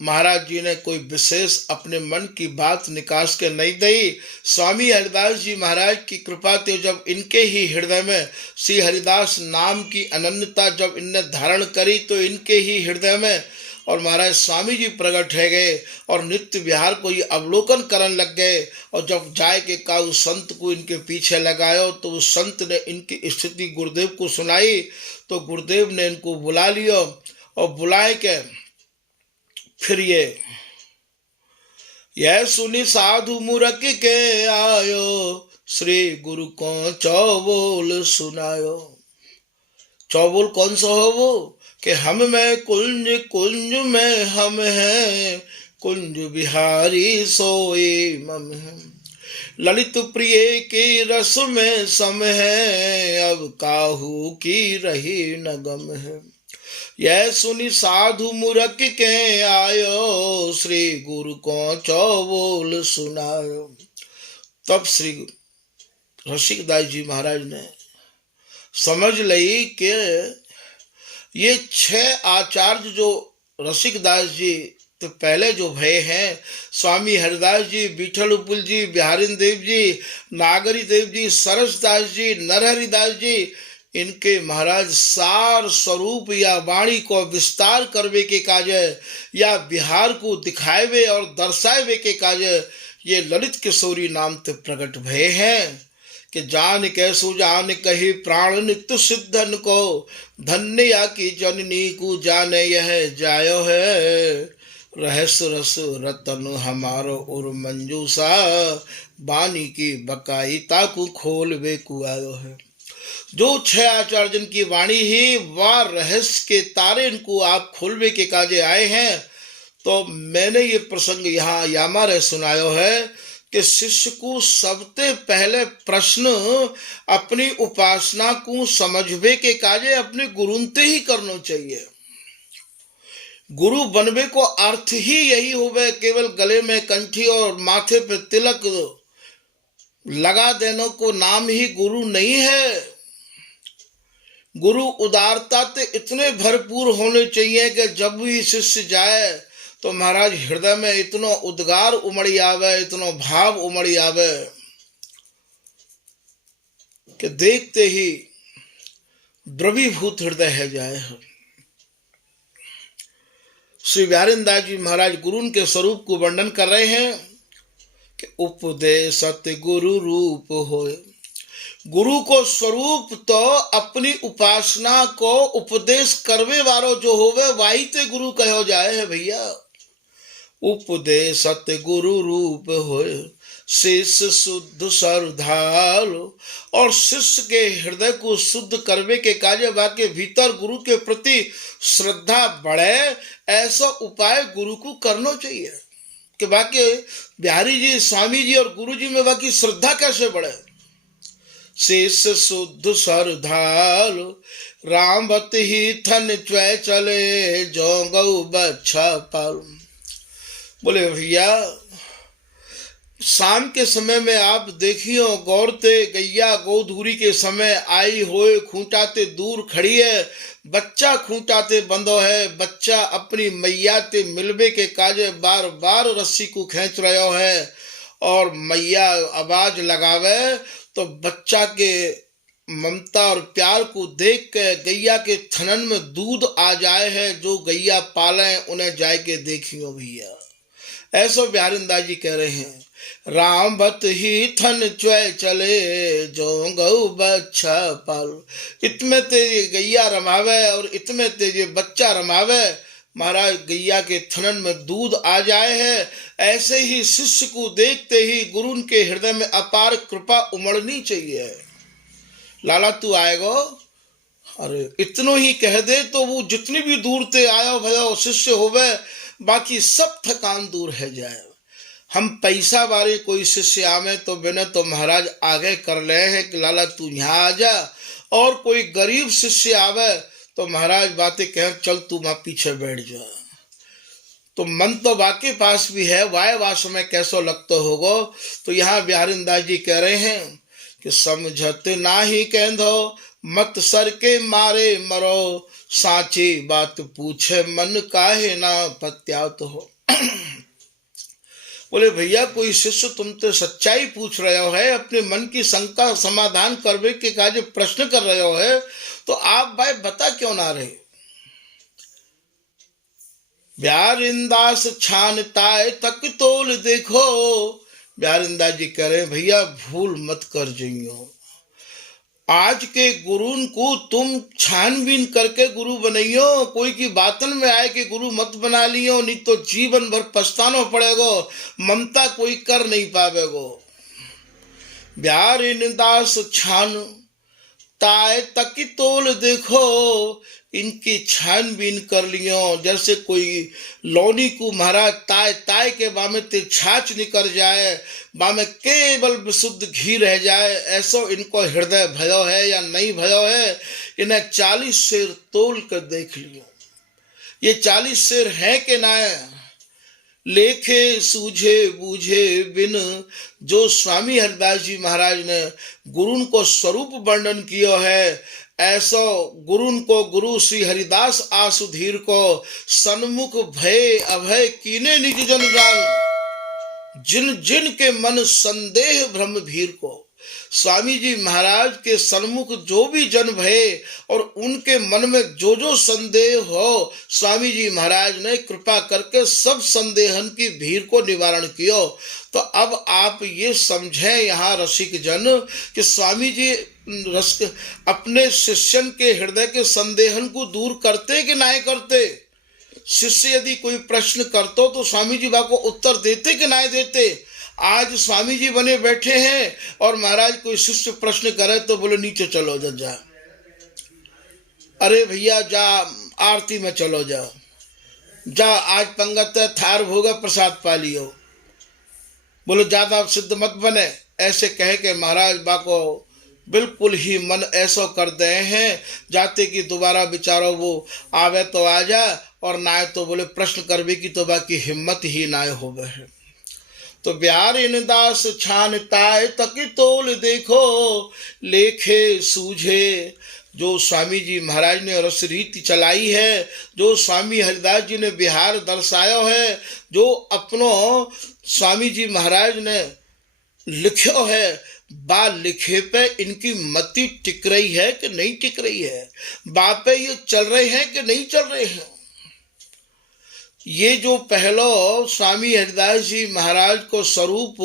महाराज जी ने कोई विशेष अपने मन की बात निकास के नहीं दी। स्वामी हरिदास जी महाराज की कृपा थे, जब इनके ही हृदय में श्री हरिदास नाम की अनन्यता जब इनने धारण करी तो इनके ही हृदय में और महाराज स्वामी जी प्रकट है गए और नित्य विहार को ये अवलोकन करने लग गए। और जब जाए के का उस संत को इनके पीछे लगायो तो उस संत ने इनकी स्थिति गुरुदेव को सुनाई। तो गुरुदेव ने इनको बुला लियो और बुलाए के फिर यह सुनी साधु मूर्ख के आयो, श्री गुरु को चौबोल सुनायो। चौबोल कौन सा हो वो कि हम में कुंज कुंज में हम हैं, कुंज बिहारी सोई मम है। ललित प्रिय के रस में सम है, अब काहू की रही न गम है। यह सुनी साधु मूर्ख के आयो, श्री गुरु को चौबोल सुनायो। तब श्री रसिकदास जी महाराज ने समझ लई कि ये 6 आचार्य जो रसिकदास जी तो पहले जो भय हैं, स्वामी हरिदास जी, विठल उपल जी, बिहारिन देव जी, नागरी देव जी, सरसदास जी, नरहरिदास जी, इनके महाराज सार स्वरूप या वाणी को विस्तार करवे के काज या बिहार को दिखाएवे और दर्शाएवे के काज ये ललित किशोरी नाम ते प्रकट भय हैं। कि जान कैसु जान कही प्राण नित्य सिद्धन को, धन्य या की जननी को जाने यह जायो है। रहस रस रतन हमारो और मंजूसा, बानी की बकाई ताकू खोल वे कुआयो है। जो 6 आचार्य की वाणी ही वा रहस्य के तारे इनको आप खोलवे के काजे आए हैं। तो मैंने ये प्रसंग यहाँ यामारे सुनायो है कि शिष्य को सबसे पहले प्रश्न अपनी उपासना को समझवे के काजे अपने गुरु ते ही करना चाहिए। गुरु बनवे को अर्थ ही यही होवे, केवल गले में कंठी और माथे पे तिलक लगा देने को नाम ही गुरु नहीं है। गुरु उदारता ते इतने भरपूर होने चाहिए कि जब भी शिष्य जाए तो महाराज हृदय में इतनो उद्गार उमड़ी आवे, इतनो भाव उमड़ी आवे कि देखते ही द्रवीभूत हृदय है जाए। श्री बिहारिंदास जी महाराज गुरु के स्वरूप को वर्णन कर रहे हैं कि उपदेशत गुरु रूप होए। गुरु को स्वरूप तो अपनी उपासना को उपदेश करवे वालो जो होवे वाही ते गुरु कहो जाए है भैया। उपदेशत गुरु रूप होए, शिष्य शुद्ध सरधार। और शिष्य के हृदय को शुद्ध करवे के कार्य वाक्य भीतर गुरु के प्रति श्रद्धा बढ़े, ऐसा उपाय गुरु को करना चाहिए। कि बाकी बिहारी जी, स्वामी जी और गुरु जी में बाकी श्रद्धा कैसे बढ़े। शिष्य शुद्ध सरधार, रामवत ही थन च्वै चले, जो गौ बच्छा पाल। बोले भैया शाम के समय में आप देखियो गौरते गैया गोधूरी के समय आई होए खूंटाते दूर खड़ी है, बच्चा खूंटाते बंदो है। बच्चा अपनी मैया ते मिलवे के काजे बार बार रस्सी को खींच रहा है और मैया आवाज लगावे तो बच्चा के ममता और प्यार को देख के गैया के थनन में दूध आ जाए है। जो गैया पाले उन्हें जाए के देखियो भैया। ऐसो बिहारिंदास जी कह रहे हैं, राम बत ही थन च्वै चले, जो गौ बच्छा पाल। इतने तेज गैया रमावे और इतने तेज बच्चा रमावे, महाराज गैया के थनन में दूध आ जाए है। ऐसे ही शिष्य को देखते ही गुरु के हृदय में अपार कृपा उमड़नी चाहिए। लाला तू आएगो, अरे इतनो ही कह दे तो वो जितनी भी दूर ते आयो भयो शिष्य होवे, बाकी सब थकान दूर है जाए। हम पैसा वाले कोई शिष्य आवे तो बिना तो महाराज आगे कर ले हैं कि लाला तू यहाँ आ जा, और कोई गरीब शिष्य आवे तो महाराज बातें कह चल तू वहां पीछे बैठ जा। तो मन तो बाकी पास भी है, वाय वास में कैसो लगता होगो। तो यहाँ बिहारिंदास जी कह रहे हैं कि समझत ना ही कहदो, मत सर के मारे मरो, साची बात पूछे मन काहे ना पत्यात हो। बोले भैया कोई शिष्य तुमसे सच्चाई पूछ रहे हो है, अपने मन की शंका समाधान करवे के काज प्रश्न कर रहे हो है, तो आप भाई बता क्यों ना रहे। बिहारिंदास छानताए तक तोल देखो। बिहारिंदास जी कह रहे भैया भूल मत कर जियो। आज के गुरु को तुम छानबीन करके गुरु बनइयो। कोई की बातन में आए कि गुरु मत बना लियो, नहीं तो जीवन भर पछताना पड़ेगो, ममता कोई कर नहीं पावेगो। बिहारिंदास छान ताए तक तोल देखो, इनकी छानबीन कर लियो। जैसे कोई लौनी को महाराज ताय ताय के बामे ते छाछ निकल जाए, बामे केवल विशुद्ध घी रह जाए, ऐसो इनको हृदय भयो है या नहीं भयो है। इन्हें 40 शेर तोल कर देख लियो, ये 40 शेर है कि ना है। लेखे सूझे बूझे बिन, जो स्वामी हरिदास जी महाराज ने गुरुन को स्वरूप वर्णन किया है, ऐसो गुरुन को गुरु श्री हरिदास आसुधीर को, सन्मुख भय अभय कीने निज जन जान, जिन जिन के मन संदेह भ्रम भीर को। स्वामी जी महाराज के सन्मुख जो भी जन भय और उनके मन में जो जो संदेह हो, स्वामी जी महाराज ने कृपा करके सब संदेहन की भीड़ को निवारण किया। तो अब आप ये समझें यहाँ रसिक जन कि स्वामी जी अपने शिष्यन के हृदय के संदेहन को दूर करते कि नहीं करते। शिष्य यदि कोई प्रश्न करतो तो स्वामी जी बाबा को उत्तर देते कि नहीं देते। आज स्वामी जी बने बैठे हैं और महाराज कोई शिष्य प्रश्न करे तो बोले नीचे चलो जा, अरे भैया जा आरती में चलो जाओ, जा आज पंगत थार भोगा प्रसाद पा लियो, बोलो ज्यादा सिद्ध मत बने। ऐसे कह के महाराज बा को बिल्कुल ही मन ऐसा कर दे हैं जाते कि दोबारा बेचारो वो आवे तो आ जा और ना तो बोले प्रश्न करवे की तो बाकी हिम्मत ही ना हो है। तो ब्यार इन दास छानताए तकी तोल देखो, लेखे सूझे। जो स्वामी जी महाराज ने रस रीति चलाई है, जो स्वामी हरिदास जी ने बिहार दर्शाया है, जो अपनो स्वामी जी महाराज ने लिखो है, बा लिखे पे इनकी मति टिक रही है कि नहीं टिक रही है, बा पे ये चल रहे हैं कि नहीं चल रहे हैं। ये जो पहलो स्वामी हरिदास जी महाराज को स्वरूप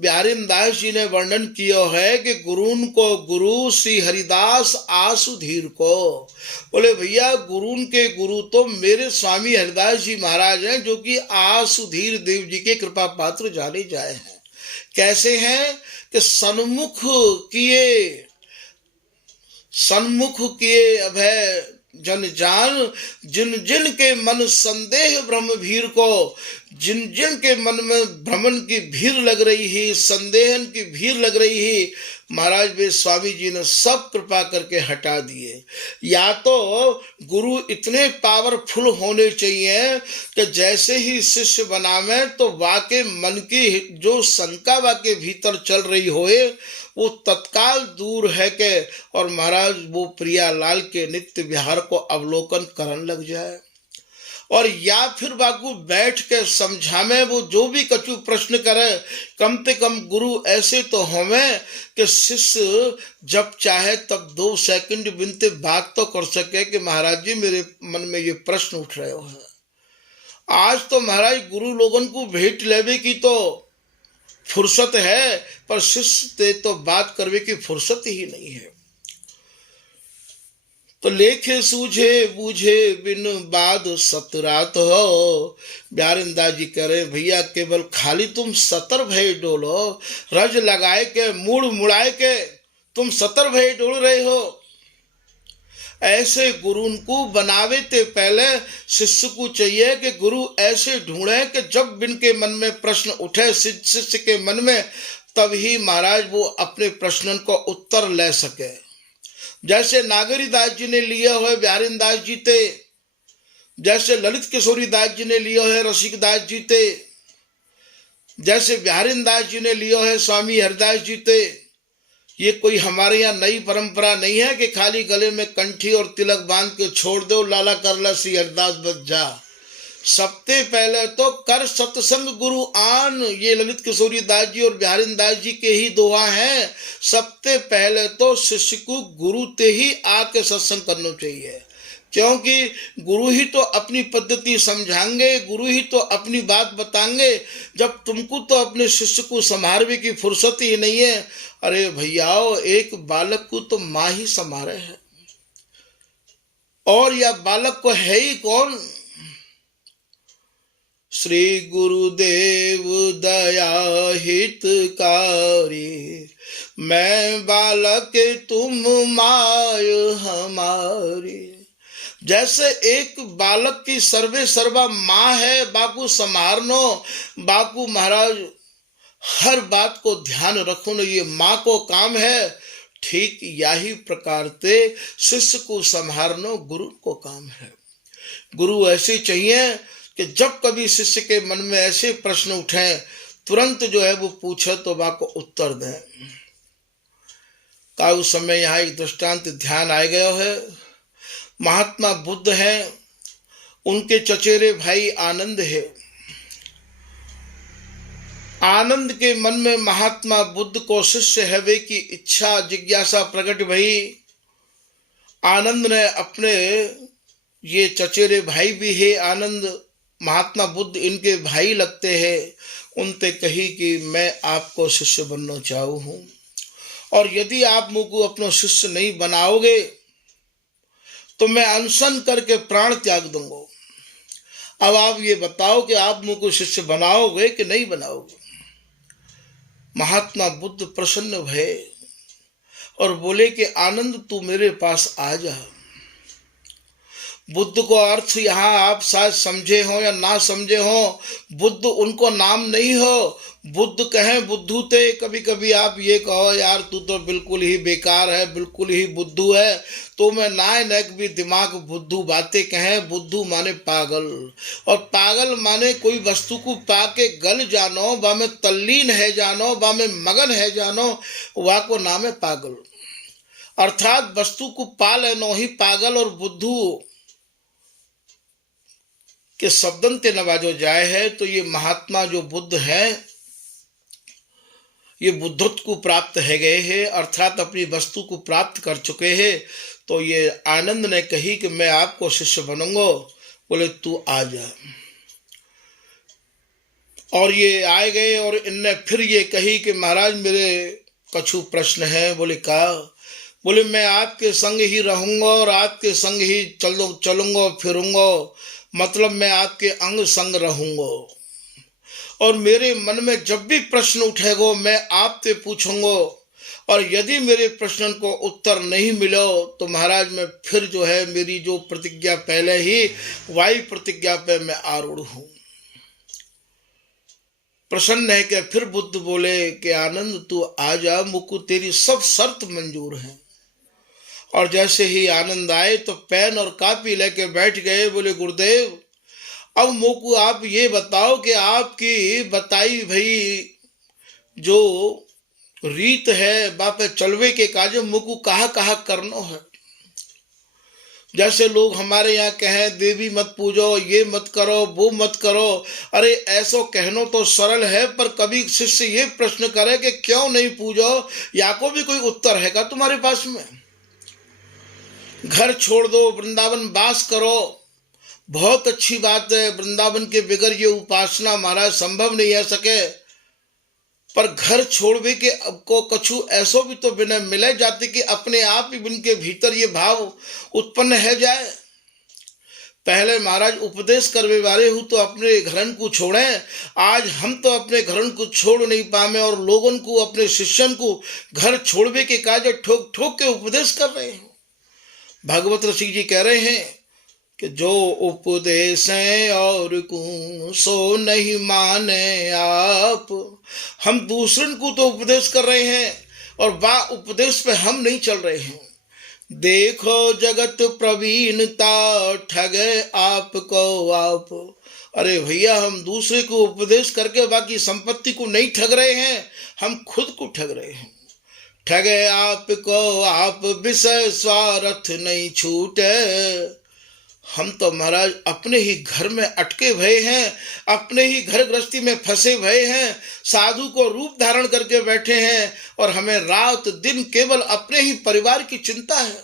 बिहारीदास जी ने वर्णन किया है कि गुरुन को गुरु श्री हरिदास आसुधीर को, बोले भैया गुरुन के गुरु तो मेरे स्वामी हरिदास जी महाराज हैं, जो कि आसुधीर देव जी के कृपा पात्र जाने जाए हैं। कैसे हैं कि सन्मुख किए अभय जन जान, जिन जिन के मन संदेह भ्रम भीड़ को, जिन जिन के मन में भ्रमण की भीड़ लग रही है, संदेहन की भीड़ लग रही है, महाराज वे स्वामी जी ने सब कृपा करके हटा दिए। या तो गुरु इतने पावरफुल होने चाहिए कि जैसे ही शिष्य बनावे तो वाके मन की जो शंका वाके भीतर चल रही होए वो तत्काल दूर है के और महाराज वो प्रियालाल के नित्य विहार को अवलोकन करने लग जाए। और या फिर बाकू बैठ के समझावे, वो जो भी कछु प्रश्न करे, कम से कम गुरु ऐसे तो होवे कि शिष्य जब चाहे तब 2 सेकंड बिनते बात तो कर सके कि महाराज जी मेरे मन में ये प्रश्न उठ रहे हो। आज तो महाराज गुरु लोगन को भेंट लेवे की तो फुर्सत है, पर शिष्य से तो बात करवे की फुर्सत ही नहीं है। तो लेखे सूझे बूझे बिन बाद सतरात हो। बिहारीदास जी कह रहे भैया केवल खाली तुम सतर भय डोलो, रज लगाए के मुड़ मुड़ाए के तुम सतर भय डोल रहे हो। ऐसे गुरु को बनावे ते पहले शिष्य को चाहिए कि गुरु ऐसे ढूंढे कि जब इनके मन में प्रश्न उठे शिष्य के मन में, तभी महाराज वो अपने प्रश्न को उत्तर ले सके। जैसे नागरी दास जी ने लिया है बिहारीदास जी ते, जैसे ललित किशोरी दास जी ने लिया है रसिक दास जी ते, जैसे बिहारीदास जी ने लिया है स्वामी हरिदास जी ते। ये कोई हमारे यहाँ नई परंपरा नहीं है कि खाली गले में कंठी और तिलक बांध के छोड़ दो, लाला करला श्री हरिदास बच जा। सबसे पहले तो कर सत्संग गुरु आन, ये ललित किशोरी दास जी और बिहारीदास जी के ही दोहा हैं। सबसे पहले तो शिष्य को गुरु ते ही आके सत्संग करना चाहिए, क्योंकि गुरु ही तो अपनी पद्धति समझाएंगे, गुरु ही तो अपनी बात बताएंगे। जब तुमको तो अपने शिष्य को संभालने की फुर्सत ही नहीं है। अरे भैयाओ, एक बालक को तो माँ ही संभाले है, और यह बालक को है ही कौन? श्री गुरुदेव दया हितकारी, मैं बालक तुम माय हमारी। जैसे एक बालक की सर्वे सर्वा माँ है, बापू संभारनो, बापू महाराज हर बात को ध्यान रखो न, ये माँ को काम है। ठीक यही प्रकार से शिष्य को संभारनो गुरु को काम है। गुरु ऐसे चाहिए कि जब कभी शिष्य के मन में ऐसे प्रश्न उठे तुरंत जो है वो पूछे तो वह को उत्तर दें। का उस समय यहाँ एक दृष्टांत ध्यान आ गया है। महात्मा बुद्ध हैं, उनके चचेरे भाई आनंद है। आनंद के मन में महात्मा बुद्ध को शिष्य हवे की इच्छा जिज्ञासा प्रकट भई। आनंद ने अपने ये चचेरे भाई भी है, आनंद महात्मा बुद्ध इनके भाई लगते हैं, उनसे कही कि मैं आपको शिष्य बनना चाहूँ हूँ और यदि आप मुझको अपना शिष्य नहीं बनाओगे तो मैं अनशन करके प्राण त्याग दूंगा। अब आप ये बताओ कि आप मुझको शिष्य बनाओगे कि नहीं बनाओगे। महात्मा बुद्ध प्रसन्न भये और बोले कि आनंद तू मेरे पास आ जा। बुद्ध को अर्थ यहाँ आप शायद समझे हो या ना समझे हो, बुद्ध उनको नाम नहीं हो। बुद्ध कहें बुद्धू ते, कभी कभी आप ये कहो यार तू तो बिल्कुल ही बेकार है, बिल्कुल ही बुद्धू है, तो मैं नाय नक भी दिमाग बुद्धू बातें कहें। बुद्धू माने पागल, और पागल माने कोई वस्तु को पाके गल जानो, बा में तल्लीन है जानो, बा में मगन है जानो, वह को नाम है पागल। अर्थात वस्तु को पा लेनो ही पागल और बुद्धू के शब्दन ते नवाजो जाए है। तो ये महात्मा जो बुद्ध है ये बुद्धत्व को प्राप्त है गए हैं, अर्थात अपनी वस्तु को प्राप्त कर चुके हैं। तो ये आनंद ने कही कि मैं आपको शिष्य बनूंगा। बोले तू आ जा। और ये आए गए और इनने फिर ये कही कि महाराज मेरे कछु प्रश्न है। बोले का? बोले मैं आपके संग ही रहूंगा और आपके संग ही चलूंगा फिरूंगा, मतलब मैं आपके अंग संग रहूंगा और मेरे मन में जब भी प्रश्न उठेगा मैं आपसे पूछूंगा और यदि मेरे प्रश्न को उत्तर नहीं मिलो तो महाराज मैं फिर जो है मेरी जो प्रतिज्ञा पहले ही वायु प्रतिज्ञा पे मैं आरूढ़ हूँ। प्रसन्न है कि फिर बुद्ध बोले कि आनंद तू आ जा, मुझको तेरी सब शर्त मंजूर है। और जैसे ही आनंद आए तो पेन और कापी लेके बैठ गए। बोले गुरुदेव अब मुझको आप ये बताओ कि आपकी बताई भाई जो रीत है बापे चलवे के काज मुझको कहाँ कहाँ करना है। जैसे लोग हमारे यहाँ कहें देवी मत पूजो, ये मत करो, वो मत करो। अरे ऐसो कहनो तो सरल है, पर कभी शिष्य ये प्रश्न करे कि क्यों नहीं पूजो, या को भी कोई उत्तर है क्या तुम्हारे पास में? घर छोड़ दो, वृंदावन वास करो, बहुत अच्छी बात है। वृंदावन के बगैर ये उपासना महाराज संभव नहीं है सके, पर घर छोड़वे के अब को कछु ऐसो भी तो बिना मिले जाते कि अपने आप ही इनके भीतर ये भाव उत्पन्न है जाए। पहले महाराज उपदेश करवे वाले हूँ तो अपने घरन को छोड़े। आज हम तो अपने घरन को छोड़ नहीं पामे और लोगों को अपने शिष्यन को घर छोड़वे के काज ठोक ठोक के उपदेश कर रहे हैं। भागवत ऋषि जी कह रहे हैं कि जो उपदेश है और को सो नहीं माने आप। हम दूसरन को तो उपदेश कर रहे हैं और बा उपदेश पे हम नहीं चल रहे हैं। देखो जगत प्रवीणता ठगे आपको आप। अरे भैया हम दूसरे को उपदेश करके बाकी संपत्ति को नहीं ठग रहे हैं, हम खुद को ठग रहे हैं। ठगे आपको आप विषय स्वार्थ नहीं छूटे। हम तो महाराज अपने ही घर में अटके भये हैं, अपने ही घर गृहस्थी में फंसे भये हैं, साधु को रूप धारण करके बैठे हैं और हमें रात दिन केवल अपने ही परिवार की चिंता है,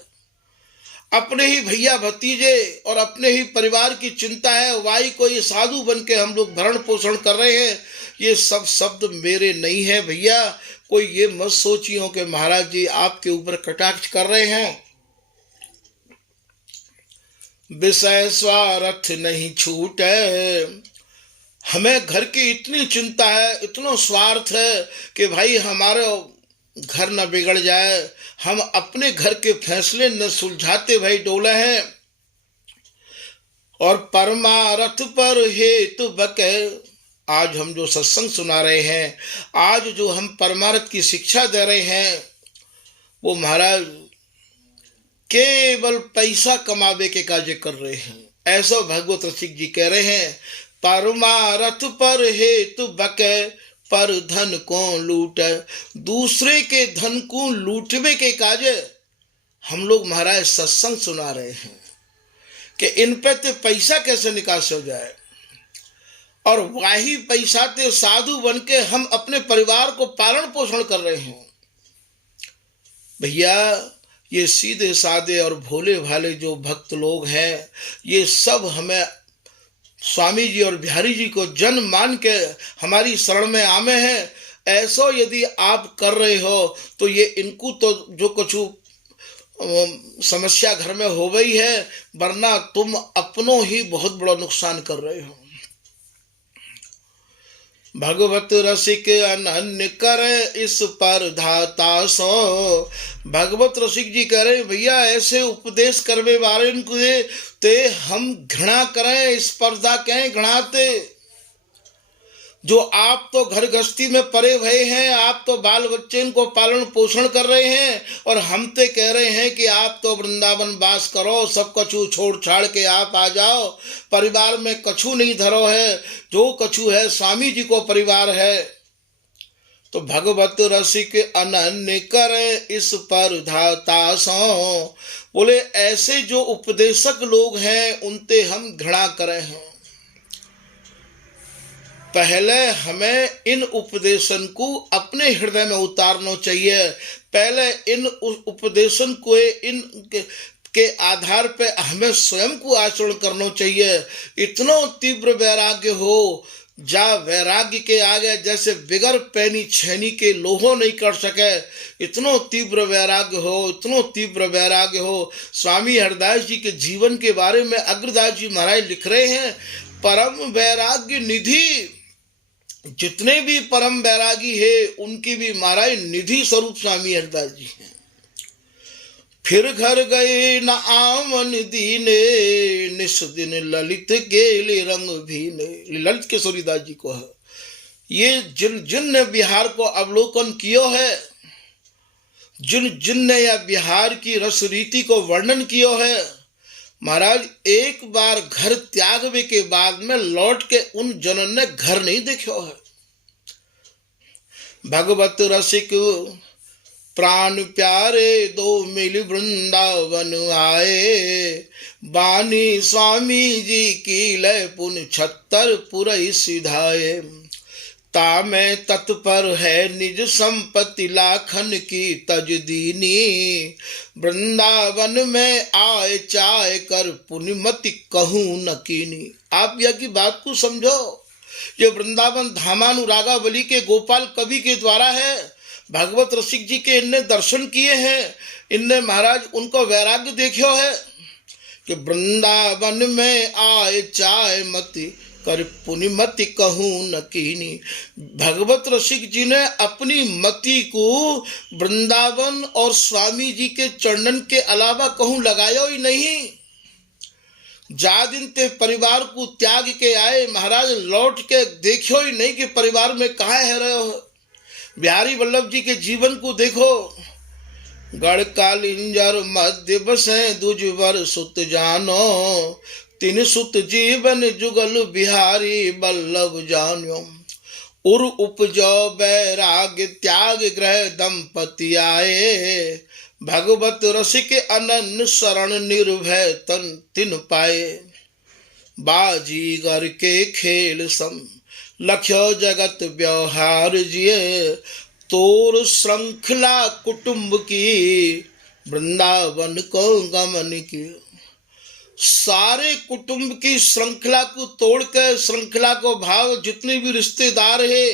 अपने ही भैया भतीजे और अपने ही परिवार की चिंता है। वाई कोई साधु बन के हम लोग भरण पोषण कर रहे हैं। ये सब शब्द मेरे नहीं है भैया, कोई ये मत सोचियो कि महाराज जी आपके ऊपर कटाक्ष कर रहे हैं। विषय स्वार्थ नहीं छूटे। हमें घर की इतनी चिंता है, इतना स्वार्थ है कि भाई हमारे घर न बिगड़ जाए। हम अपने घर के फैसले न सुलझाते भाई डोले हैं और परमार्थ पर हेतु बके। आज हम जो सत्संग सुना रहे हैं, आज जो हम परमार्थ की शिक्षा दे रहे हैं, वो महाराज केवल पैसा कमावे के कार्य कर रहे हैं। ऐसा भगवत रसिक जी कह रहे हैं। परमारथ पर हेतु बके पर धन को लूट, दूसरे के धन को लूटवे के काजे हम लोग महाराज सत्संग सुना रहे हैं कि इन पे तो पैसा कैसे निकास हो जाए, और वही पैसा ते साधु बन के हम अपने परिवार को पालन पोषण कर रहे हैं। भैया ये सीधे साधे और भोले भाले जो भक्त लोग हैं, ये सब हमें स्वामी जी और बिहारी जी को जन मान के हमारी शरण में आमे हैं। ऐसा यदि आप कर रहे हो तो ये इनको तो जो कुछ समस्या घर में हो गई है, वरना तुम अपनों ही बहुत बड़ा नुकसान कर रहे हो। भगवत रसिक अनन्य करे इस पर धाता सो। भगवत रसिक जी कह रहे भैया ऐसे उपदेश करवे वाले ते हम घृणा करें, स्पर्धा कहें घृणाते। जो आप तो घर गृहस्थी में पड़े हुए हैं, आप तो बाल बच्चे इनको पालन पोषण कर रहे हैं, और हम तो कह रहे हैं कि आप तो वृंदावन वास करो, सब कछु छोड़ छाड़ के आप आ जाओ। परिवार में कछु नहीं धरो है, जो कछु है स्वामी जी को परिवार है। तो भगवत रसिक अनन्य करे इस पर धाता सो। बोले ऐसे जो उपदेशक लोग हैं उनते हम घृणा करें हैं। पहले हमें इन उपदेशन को अपने हृदय में उतारना चाहिए। पहले इन उपदेशन को इन के आधार पे हमें स्वयं को आचरण करना चाहिए। इतना तीव्र वैराग्य हो जा वैराग्य के आगे जैसे बिगर पैनी छेनी के लोहो नहीं कर सके, इतना तीव्र वैराग्य हो, इतना तीव्र वैराग्य हो। स्वामी हरदास जी के जीवन के बारे में अग्रदास जी महाराज लिख रहे हैं, परम वैराग्य निधि। जितने भी परम वैरागी है उनकी भी महाराज निधि स्वरूप स्वामी हरदास जी हैं। फिर घर गए न आमन दीने, निस दिन ललित गेले रंग भीने। ललित केशरीदास जी को है ये, जिन ने बिहार को अवलोकन किया है, जिन ने या बिहार की रस रीति को वर्णन किया है, महाराज एक बार घर त्यागवे के बाद में लौट के उन जनों ने घर नहीं देखा है। भगवत रसिक प्राण प्यारे दो मिल वृंदावन आए, बानी स्वामी जी की लय पुन 76 पुरई सिधाए। तामे तत्पर है निज संपत्ति लाखन की तजदीनी, वृंदावन में आए चाय कर पुण्यमति कहूँ न कीनी। आप यह की बात को समझो, ये वृंदावन धामानुरागावली के गोपाल कवि के द्वारा है। भगवत रसिक जी के इनने दर्शन किए हैं, इनने महाराज उनको वैराग्य देखो है कि वृंदावन में आए चाय मति कर पुण्यमति कहूँ न कीनी। भगवत रसिक जी ने अपनी मति को वृंदावन और स्वामी जी के चरणन के अलावा कहूँ लगाया ही नहीं। जा दिन ते परिवार को त्याग के आए, महाराज लौट के देखो ही नहीं कि परिवार में कहाँ है रहे हो। बिहारी वल्लभ जी के जीवन को देखो, गढ़ कालिंजर मध्य बसे दुजवर सुत जानो, तीन सुत जीवन जुगल बिहारी वल्लभ जान्यो। उर उपजो बैराग त्याग ग्रह दंपति आए, भगवत रसिक अनन्य शरण निर्भय तन तिन पाए। बाजीगर के खेल सम लख्यो जगत व्यवहार जिये, तोर श्रृंखला कुटुंब की वृंदावन को गमन की। सारे कुटुंब की श्रृंखला को तोड़ कर श्रृंखला को भाव जितने भी रिश्तेदार है,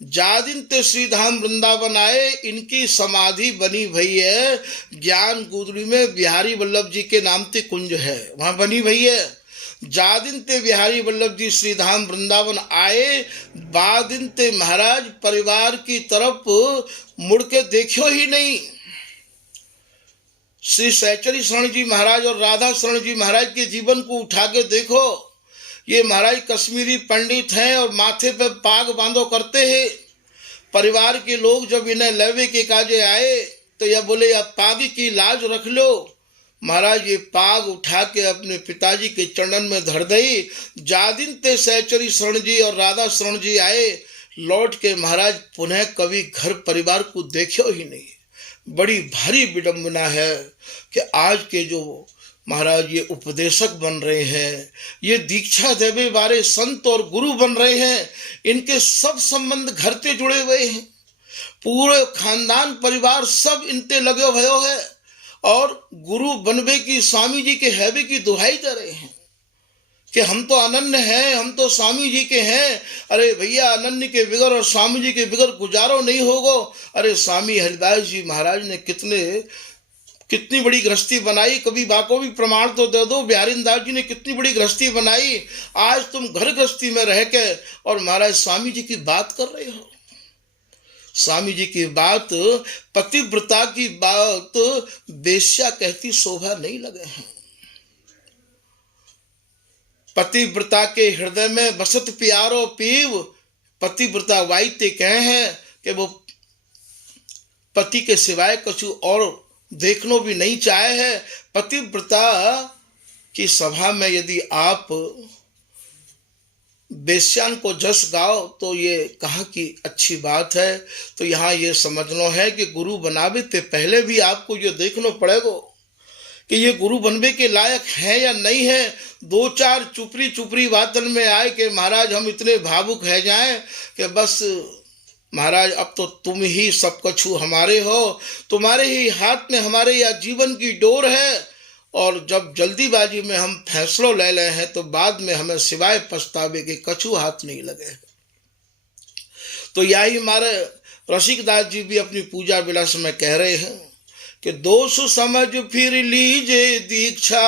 जादिन ते श्रीधाम वृंदावन आए, इनकी समाधि बनी भई है ज्ञान गुदड़ी में। बिहारी वल्लभ जी के नाम ते कुंज है, वहां बनी भई है। जादिन ते बिहारी वल्लभ जी श्रीधाम वृंदावन आए, बादिन ते महाराज परिवार की तरफ मुड़ के देखो ही नहीं। श्री सहचरी शरण जी महाराज और राधा शरण जी महाराज के जीवन को उठा के देखो। ये महाराज कश्मीरी पंडित हैं और माथे पे पाग बांधो करते हैं। परिवार के लोग जब इन्हें लेवे के काजे आए तो यह बोले, अब पाग की लाज रख लो। महाराज ये पाग उठा के अपने पिताजी के चरणन में धर दई। जादिन ते सहचरी शरण जी और राधा शरण जी आए, लौट के महाराज पुनः कभी घर परिवार को देखो ही नहीं। बड़ी भारी विडंबना है कि आज के जो महाराज ये उपदेशक बन रहे हैं, ये दीक्षा देवे वाले संत और गुरु बन रहे हैं, इनके सब संबंध घर से जुड़े हुए हैं। पूरे खानदान परिवार सब इनते लगे भयो है और गुरु बनवे की स्वामी जी के हैवे की दुहाई दे रहे हैं कि हम तो अनन्य हैं, हम तो स्वामी जी के हैं। अरे भैया, अनन्य के बिगर और स्वामी जी के बिगर गुजारो नहीं होगो। अरे स्वामी हरिदास जी महाराज ने कितनी बड़ी गृहस्थी बनाई, कभी बाको भी प्रमाण तो दे दो। बिहारीदास जी ने कितनी बड़ी गृहस्थी बनाई। आज तुम घर गृहस्थी में रह के और महाराज स्वामी जी की बात कर रहे हो। स्वामी जी की बात, पतिव्रता की बात वेश्या कहती शोभा नहीं लगे हैं। पतिव्रता के हृदय में बसत प्यारो पीव, पतिव्रता वाइते कहे हैं कि वो पति के सिवाय कुछ और देखनो भी नहीं चाहे है। पतिव्रता की सभा में यदि आप वेश्यान को जस गाओ तो ये कहा कि अच्छी बात है। तो यहाँ ये समझना है कि गुरु बनावे ते पहले भी आपको ये देखना पड़ेगा कि ये गुरु बनवे के लायक है या नहीं है। दो चार चुपरी बातन में आए कि महाराज हम इतने भावुक है जाएं कि बस महाराज अब तो तुम ही सब कुछ हमारे हो, तुम्हारे ही हाथ में हमारे या जीवन की डोर है। और जब जल्दीबाजी में हम फैसलो ले ले हैं तो बाद में हमें सिवाय पछतावे के कछु हाथ नहीं लगे। तो यही हमारे रसिकदास जी भी अपनी पूजा विलास में कह रहे हैं कि दोष समझ फिर लीजिए दीक्षा।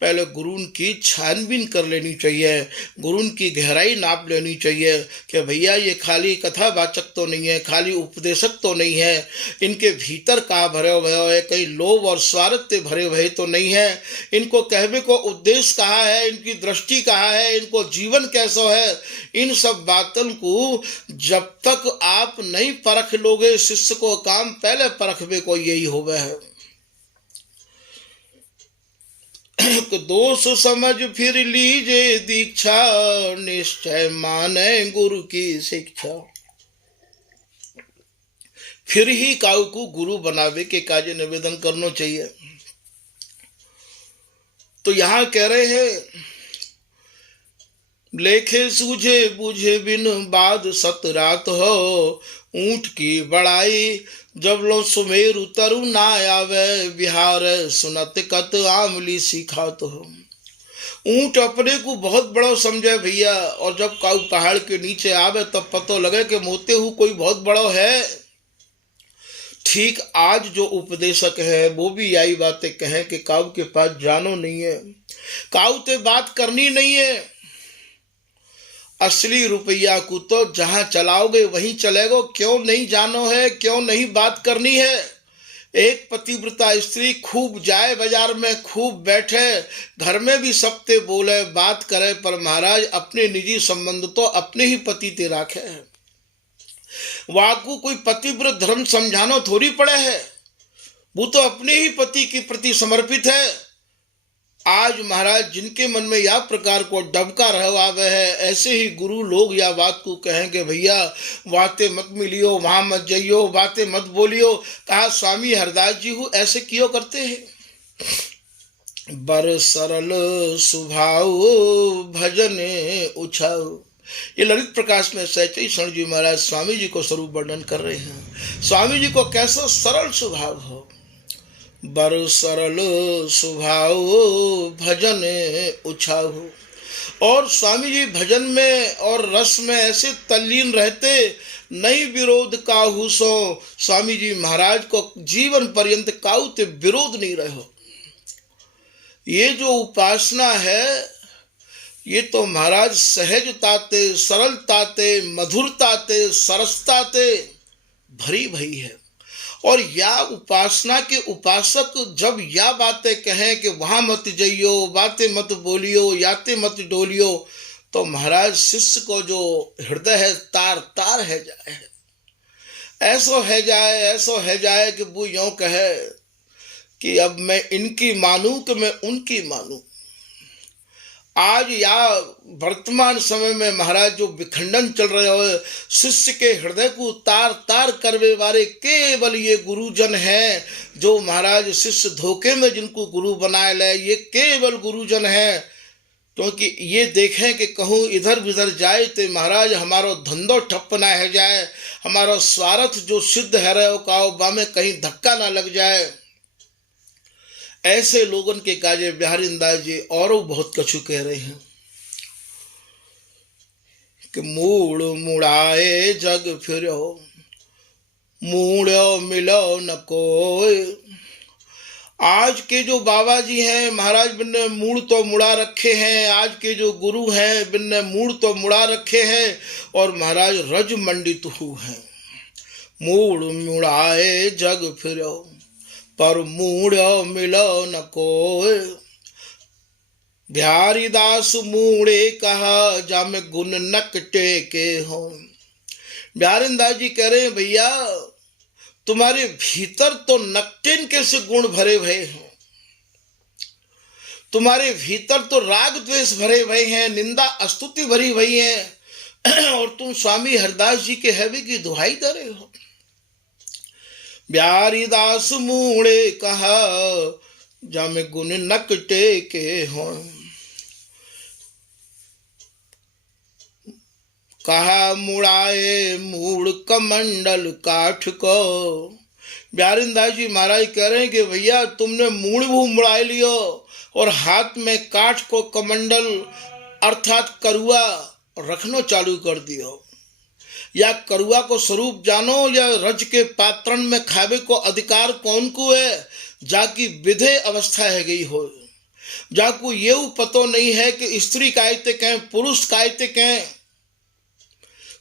पहले गुरु की छानबीन कर लेनी चाहिए, गुरु की गहराई नाप लेनी चाहिए कि भैया ये खाली कथावाचक तो नहीं है, खाली उपदेशक तो नहीं है, इनके भीतर का भरे हुए है, कहीं लोभ और स्वार्थ से भरे हुए तो नहीं है। इनको कहने को उद्देश्य कहाँ है, इनकी दृष्टि कहाँ है, इनको जीवन कैसा है। इन सब बातों को जब तक आप नहीं परख लोगे, शिष्य को काम पहले परखवे को यही होवे है। दोष समझ फिर लीजिए दीक्षा, निश्चय माने गुरु की शिक्षा। फिर ही काऊ को गुरु बनावे के कार्य निवेदन करना चाहिए। तो यहां कह रहे हैं, लेखे सूझे बुझे बिन बाद सतरात हो, ऊंट की बड़ाई जब लो सुमेरु तरु ना आवे, बिहार सुनत कत आमली सिखात हो। ऊंट अपने को बहुत बड़ा समझे भैया, और जब काऊ पहाड़ के नीचे आवे तब पतो लगे कि मोते हु कोई बहुत बड़ा है। ठीक आज जो उपदेशक है वो भी यही बातें कहें कि काऊ के पास जानो नहीं है, काऊ ते बात करनी नहीं है। असली रुपया को तो जहां चलाओगे वहीं चलेगो। क्यों नहीं जानो है, क्यों नहीं बात करनी है। एक पतिव्रता स्त्री खूब जाए बाजार में, खूब बैठे, घर में भी सबते बोले बात करे, पर महाराज अपने निजी संबंध तो अपने ही पति ते राखे है। वाकू कोई पतिव्रत धर्म समझानो थोड़ी पड़े है, वो तो अपने ही पति के प्रति समर्पित है। आज महाराज जिनके मन में या प्रकार को डबका रहवावे है, ऐसे ही गुरु लोग या बात को कहेंगे भैया बातें मत मिलियो, वहां मत जाइयो, बातें मत बोलियो। कहा स्वामी हरदास जी हूँ ऐसे क्यों करते हैं। बर सरल सुभाव भजन उछाओ। ये ललित प्रकाश में सहचरी शरण जी महाराज स्वामी जी को स्वरूप वर्णन कर रहे हैं। स्वामी जी को कैसा सरल स्वभाव हो, बर सरल स्वभाव भजन उछाओ। और स्वामी जी भजन में और रस में ऐसे तल्लीन रहते, नहीं विरोध काहू सो। स्वामी जी महाराज को जीवन पर्यंत काऊ ते विरोध नहीं रहो। ये जो उपासना है ये तो महाराज सहजता ते, सरलता ते, मधुरता ते, सरसता ते भरी भई है। और या उपासना के उपासक जब या बातें कहें कि वहां मत जाइयो, बातें मत बोलियो, याते मत डोलियो, तो महाराज शिष्य को जो हृदय है तार तार है जाए, ऐसो है जाए कि वो यूं कहे कि अब मैं इनकी मानूं कि मैं उनकी मानूं। आज या वर्तमान समय में महाराज जो विखंडन चल रहे हो, शिष्य के हृदय को तार तार करने वाले केवल ये गुरुजन हैं, जो महाराज शिष्य धोखे में जिनको गुरु बनाए ले, ये केवल गुरुजन हैं। क्योंकि ये देखें कि कहूँ इधर उधर जाए तो महाराज हमारो धंधो ठप ना है जाए, हमारा स्वार्थ जो सिद्ध है रहे का बामे कहीं धक्का ना लग जाए। ऐसे लोगन के काजे बिहारी दास जी और बहुत कछु कह रहे हैं कि मूड़ मुड़ाए जग फिरो, मूड़ो मिलो न कोई। आज के जो बाबा जी हैं महाराज, बिन्ने मूड़ तो मुड़ा रखे हैं। आज के जो गुरु हैं बिन्ने मूड़ तो मुड़ा रखे हैं, और महाराज रज मंडित हैं। मूड़ मुड़ाए जग फिरो, पर मूड़ो मिलो न कोई। बिहारी दास मूड़े कहा, जामे गुण नक टेके हो। बिहारी दास जी कह रहे हैं भैया तुम्हारे भीतर तो नकटेन कैसे गुण भरे हुए हैं, तुम्हारे भीतर तो राग द्वेष भरे हुए हैं, निंदा स्तुति भरी हुई है, और तुम स्वामी हरदास जी के हैवी की दुहाई दे रहे हो। बिहारी दास मूड़े कहा, जामे गुण नक टेके हो। कहा मुड़ाए मूड़ कमंडल काठ को। बिहारी दास जी महाराज कह रहे हैं कि भैया तुमने मूड़ भी मुड़ा लियो, और हाथ में काठ को कमंडल अर्थात करुआ रखनो चालू कर दियो। या करुआ को स्वरूप जानो, या रज के पात्रण में खावे को अधिकार कौन को है, जाकी विधे अवस्था है गई हो। जाको ये पतो नहीं है कि स्त्री कायते कहें पुरुष कायते कहें।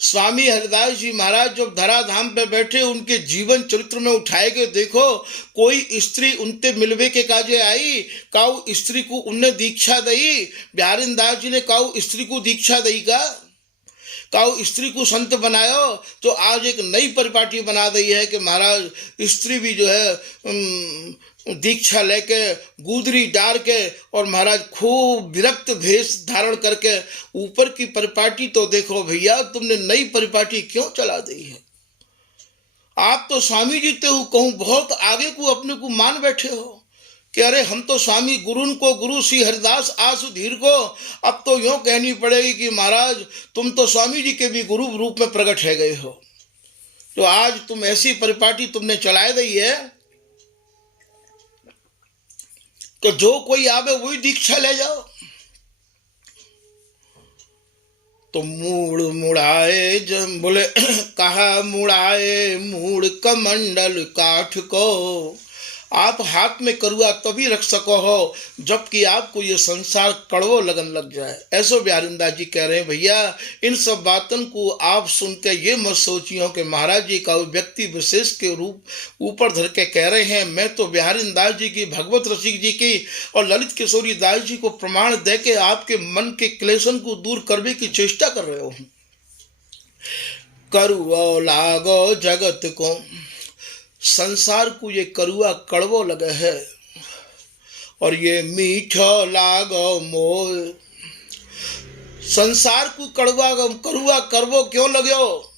स्वामी हरिदास जी महाराज जब धराधाम पे बैठे, उनके जीवन चरित्र में उठाए के देखो, कोई स्त्री उनते मिलवे के काजे आई, काऊ स्त्री को उनने दीक्षा दई। बिहारी दास जी ने काऊ स्त्री को दीक्षा दई का, काऊ स्त्री को संत बनायो। तो आज एक नई परिपाटी बना दी है कि महाराज स्त्री भी जो है दीक्षा लेके गुदरी डाल के, और महाराज खूब विरक्त भेष धारण करके ऊपर की परिपाटी। तो देखो भैया तुमने नई परिपाटी क्यों चला दी है। आप तो स्वामी जी ते कहूँ बहुत आगे को अपने को मान बैठे हो कि अरे हम तो स्वामी गुरुन को गुरु श्री हरिदास आसु धीर को। अब तो यूँ कहनी पड़ेगी कि महाराज तुम तो स्वामी जी के भी गुरु रूप में प्रकट है गए हो। तो आज तुम ऐसी परिपाटी तुमने चलाए दी है, तो जो कोई आवे वही दीक्षा ले जाओ। तो मूड़ मुड़ाए जब बोले कहा मुड़ाए मूड़ कमंडल काठ को। आप हाथ में करुआ तभी रख सको हो जबकि आपको ये संसार कड़वो लगन लग जाए। ऐसो बिहारी दास जी कह रहे हैं भैया इन सब बातों को आप सुन के ये मत सोचियो कि महाराज जी का व्यक्ति विशेष के रूप ऊपर धर के कह रहे हैं। मैं तो बिहारी दास जी की, भगवत रसिक जी की और ललित किशोरी दास जी को प्रमाण दे के आपके मन के क्लेशन को दूर करने की चेष्टा कर रहे हो। करुओ लागो जगत को, संसार को ये करुआ कड़वो लगे है, और ये मीठो लागो मोह। संसार को करुआ करवो क्यों लगो,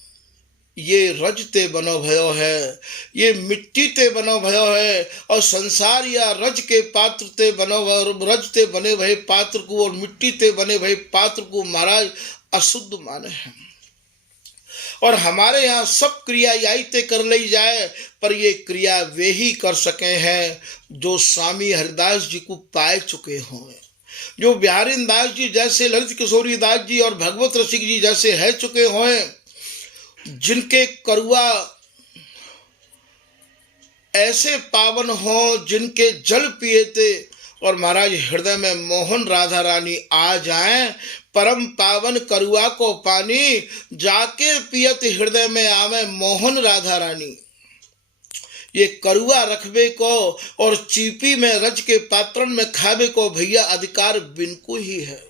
ये रज ते बनो भयो है, ये मिट्टी ते बनो भयो है, और संसार या रज के पात्र ते बनो, रज ते बने भय पात्र को और मिट्टी ते बने भय पात्र को महाराज अशुद्ध माने हैं। और हमारे यहाँ सब क्रिया यही ते कर ली जाए, पर ये क्रिया वे ही कर सके हैं जो स्वामी हरिदास जी को पाए चुके हों, जो बिहारी दास जी जैसे, ललित किशोरी दास जी और भगवत रसिक जी जैसे है चुके हों, जिनके करुआ ऐसे पावन हों जिनके जल पिए थे और महाराज हृदय में मोहन राधा रानी आ जाएं। परम पावन करुआ को पानी जाके पियत हृदय में आवे मोहन राधा रानी। ये करुआ रखबे को और चीपी में रज के पात्रण में खावे को भैया अधिकार बिनको ही है।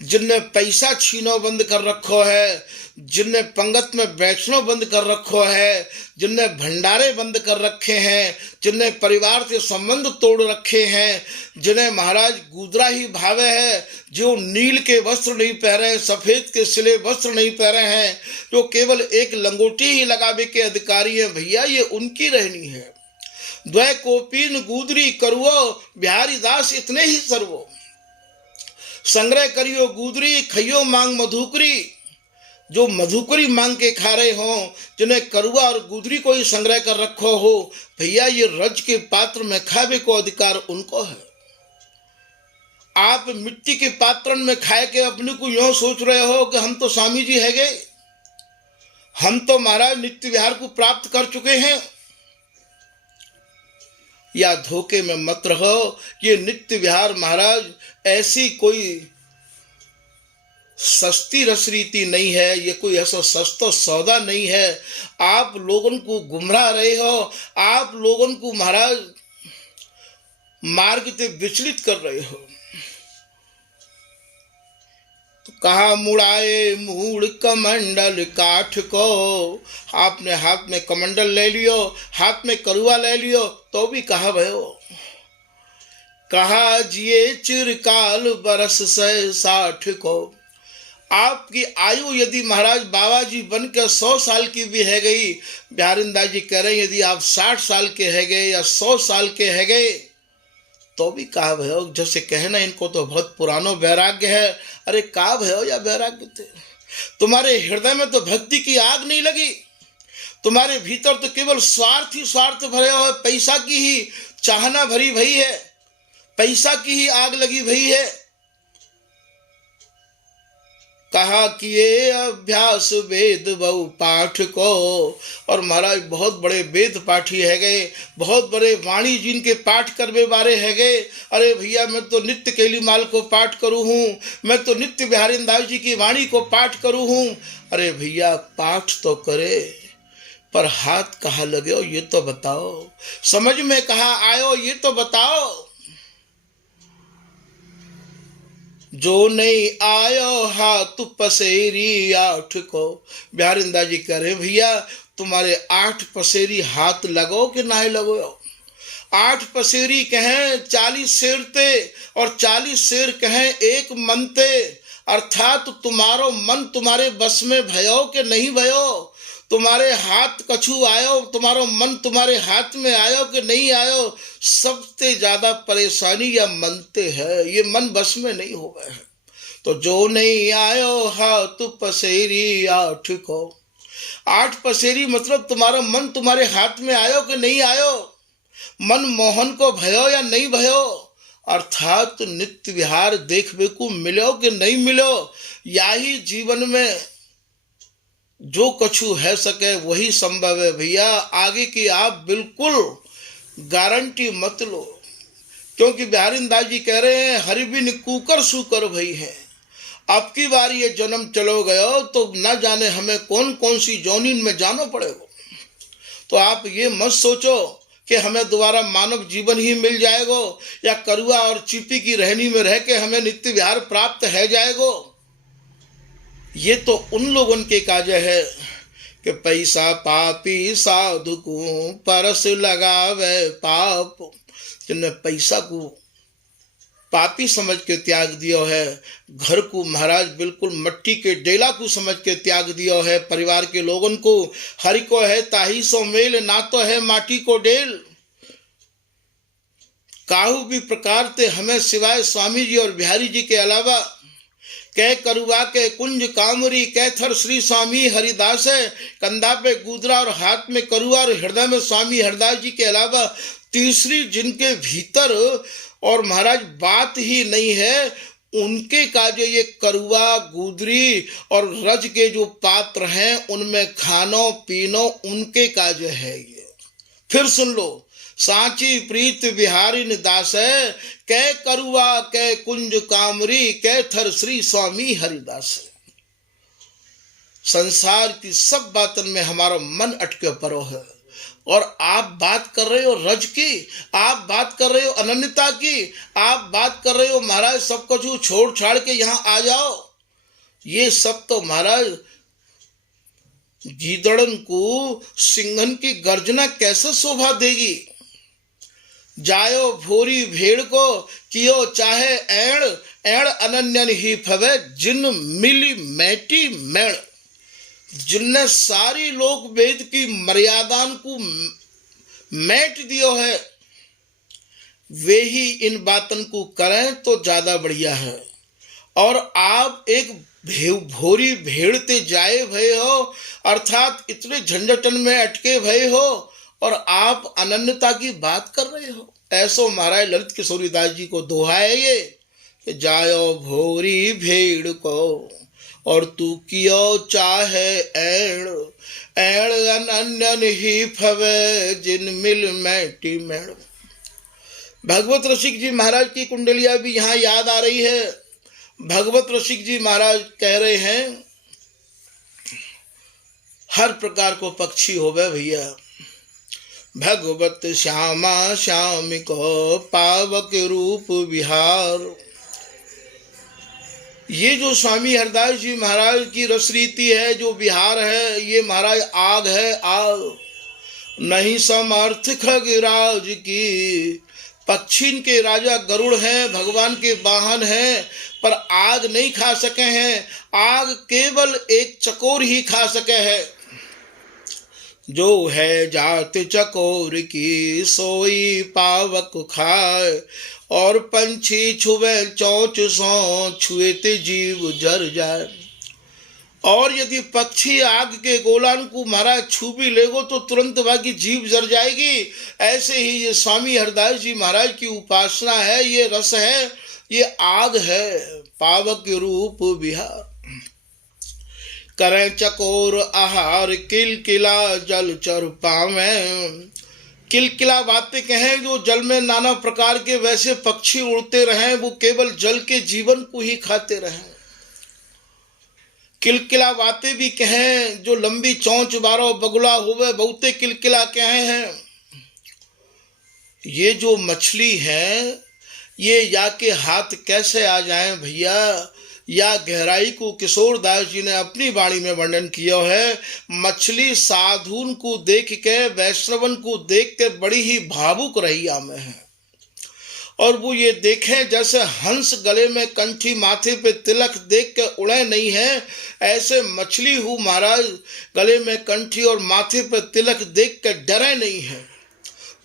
जिनने पैसा छीनो बंद कर रखो है, जिनने पंगत में बैठनो बंद कर रखो है, जिनने भंडारे बंद कर रखे हैं, जिनने परिवार से संबंध तोड़ रखे हैं, जिन्हें महाराज गुदरा ही भावे है, जो नील के वस्त्र नहीं पहने, सफेद के सिले वस्त्र नहीं पहने हैं, जो केवल एक लंगोटी ही लगावे के अधिकारी हैं, भैया ये उनकी रहनी है। द्वय कोपीन गुदरी करुओ बिहारी दास इतने ही सर्वो, संग्रह करियो गुदरी खइयो मांग मधुकरी। जो मधुकरी मांग के खा रहे हो, जिन्हें करुआ और गुदरी को ही संग्रह कर रखो हो, भैया ये रज के पात्र में खावे को अधिकार उनको है। आप मिट्टी के पात्र में खाए के अपने को यूं सोच रहे हो कि हम तो स्वामी जी है गए, हम तो महाराज नित्य विहार को प्राप्त कर चुके हैं। या धोखे में मत रहो। ये नित्य विहार महाराज ऐसी कोई सस्ती रसरीति नहीं है, ये कोई ऐसा सस्ता सौदा नहीं है। आप लोगों को गुमराह रहे हो, आप लोगों को महाराज मार्ग से विचलित कर रहे हो। तो कहा मुड़ाए मूड़ कमंडल काठ को, आपने हाथ में कमंडल ले लियो, हाथ में करुआ ले लियो, तो भी कहा भयो। कहा जिए चिरकाल बरस से 60 को। आपकी आयु यदि महाराज बाबा जी बन के 100 साल की भी है गई, बिहारिंदास जी कह रहे हैं यदि आप 60 साल के है गए या 100 साल के है गए, तो भी कहा भयो। जैसे कहना इनको तो बहुत पुरानो वैराग्य है। अरे कहा भयो या वैराग्य थे, तुम्हारे हृदय में तो भक्ति की आग नहीं लगी, तुम्हारे भीतर तो केवल स्वार्थ ही स्वार्थ भरे हो, पैसा की ही चाहना भरी भई है, पैसा की ही आग लगी भई है। कहा कि ये अभ्यास वेद बहु पाठ को, और महाराज बहुत बड़े वेद पाठी है गए, बहुत बड़े वाणी जिनके पाठ करवे बारे है गए। अरे भैया मैं तो नित्य केलीमाल को पाठ करूँ हूँ, मैं तो नित्य बिहारिंदास जी की वाणी को पाठ करूँ हूँ। अरे भैया पाठ तो करे, पर हाथ कहाँ लगे हो ये तो बताओ, समझ में कहाँ आयो ये तो बताओ। जो नहीं आयो हाथ पसेरी 8 को। बिहारिंदास जी कह रहे भैया तुम्हारे 8 पसेरी हाथ लगो कि ना लगो। 8 पसेरी कहें 40 शेर ते, और 40 शेर कहें एक मन ते, अर्थात तुम्हारो मन तुम्हारे बस में भयो कि नहीं भयो, तुम्हारे हाथ कछु आयो, तुम्हारो मन तुम्हारे हाथ में आयो कि नहीं आयो। सबसे ज्यादा परेशानी या मनते है, ये मन बस में नहीं हो गए हैं। तो जो नहीं आयो हाथ पसेरी 8 को। 8 पसेरी मतलब तुम्हारा मन तुम्हारे हाथ में आयो कि नहीं आयो, मन मोहन को भयो या नहीं भयो, अर्थात नित्य विहार देखने को मिलो कि नहीं मिलो। या ही जीवन में जो कछु है सके वही संभव है भैया, आगे की आप बिल्कुल गारंटी मत लो। क्योंकि बिहारिंदास जी कह रहे हैं हरि बिन कुकर सुकर भई है। अब की बार ये जन्म चलो गयो तो न जाने हमें कौन कौन सी जोनिन में जाना पड़ेगा। तो आप ये मत सोचो कि हमें दोबारा मानव जीवन ही मिल जाएगा, या करुआ और चिपी की रहनी में रह के हमें नित्य विहार प्राप्त है जाएगा। ये तो उन लोगों के काजे है कि पैसा पापी साधु को परस लगावे पाप, जिन्हें पैसा को पापी समझ के त्याग दियो है, घर को महाराज बिल्कुल मट्टी के डेला को समझ के त्याग दियो है, परिवार के लोगों को हरि को है ताही सो मेल, ना तो है माटी को डेल। काहू भी प्रकार से हमें सिवाय स्वामी जी और बिहारी जी के अलावा कै करुआ के कुंज कामरी कैथर श्री स्वामी हरिदास है, कंधा पे गुदरा और हाथ में करुआ और हृदय में स्वामी हरिदास जी के अलावा तीसरी जिनके भीतर और महाराज बात ही नहीं है, उनके काजे ये करुआ गुदरी और रज के जो पात्र हैं उनमें खानो पीनो उनके काजे है। ये फिर सुन लो, सांची प्रीत बिहारी दास है, कै करुआ कै कुंज कामरी कै थर श्री स्वामी हरिदास। संसार की सब बातों में हमारा मन अटके परो है, और आप बात कर रहे हो रज की, आप बात कर रहे हो अनन्यता की, आप बात कर रहे हो महाराज सब कुछ छोड़ छाड़ के यहाँ आ जाओ। ये सब तो महाराज गीदड़न को सिंघन की गर्जना कैसे शोभा देगी। जायो भोरी भेड़ को कियो चाहे ऐण, ऐण अनन्यन ही फवे जिन मिली मैटी मैण। जिनने सारी लोक वेद की मर्यादान को मैट दियो है, वे ही इन बातन को करें तो ज्यादा बढ़िया है। और आप एक भोरी भेड़ ते जाए भय हो, अर्थात इतने झंझटन में अटके भय हो, और आप अनन्यता की बात कर रहे हो। ऐसो महाराज ललित किशोरीदास जी को दोहा है ये कि जायो भोरी भेड़ को और तू कियो चाहे ऐण, ऐण अनन्यन ही फवे जिन मिल मैटी मैण। भगवत रसिक जी महाराज की कुंडलिया भी यहाँ याद आ रही है। भगवत रसिक जी महाराज कह रहे हैं हर प्रकार को पक्षी होवे भैया, भगवत श्यामा श्याम को पावक रूप विहार। ये जो स्वामी हरदास जी महाराज की रसरीति है, जो विहार है, ये महाराज आग है, आग नहीं समर्थ खगराज की। पक्षी के राजा गरुड़ हैं, भगवान के वाहन हैं, पर आग नहीं खा सके हैं। आग केवल एक चकोर ही खा सके है। जो है जात चकोर की सोई पावक खाए, और पंछी छुवे चौंच सो छुए ते जीव जर जाए। और यदि पक्षी आग के गोलान को महाराज छू भी लेगो तो तुरंत बाकी जीव जर जाएगी। ऐसे ही ये स्वामी हरदास जी महाराज की उपासना है, ये रस है, ये आग है, पावक रूप विहार। करें चकोर आहार किलकिला जल चर पावें। किलकिला बातें कहें जो जल में नाना प्रकार के वैसे पक्षी उड़ते रहें, वो केवल जल के जीवन को ही खाते रहें। किलकिला बातें भी कहें जो लंबी चौंच बारो बगुला होवे, बहुते किलकिला कहे हैं। ये जो मछली है, ये या के हाथ कैसे आ जाएं भैया, या गहराई को किशोरदास जी ने अपनी वाणी में वर्णन किया है। मछली साधुन को देख के, वैष्णवन को देख के बड़ी ही भावुक रहिया में है। और वो ये देखें जैसे हंस गले में कंठी माथे पे तिलक देख के उड़े नहीं है, ऐसे मछली हूँ महाराज गले में कंठी और माथे पे तिलक देख के डरे नहीं है।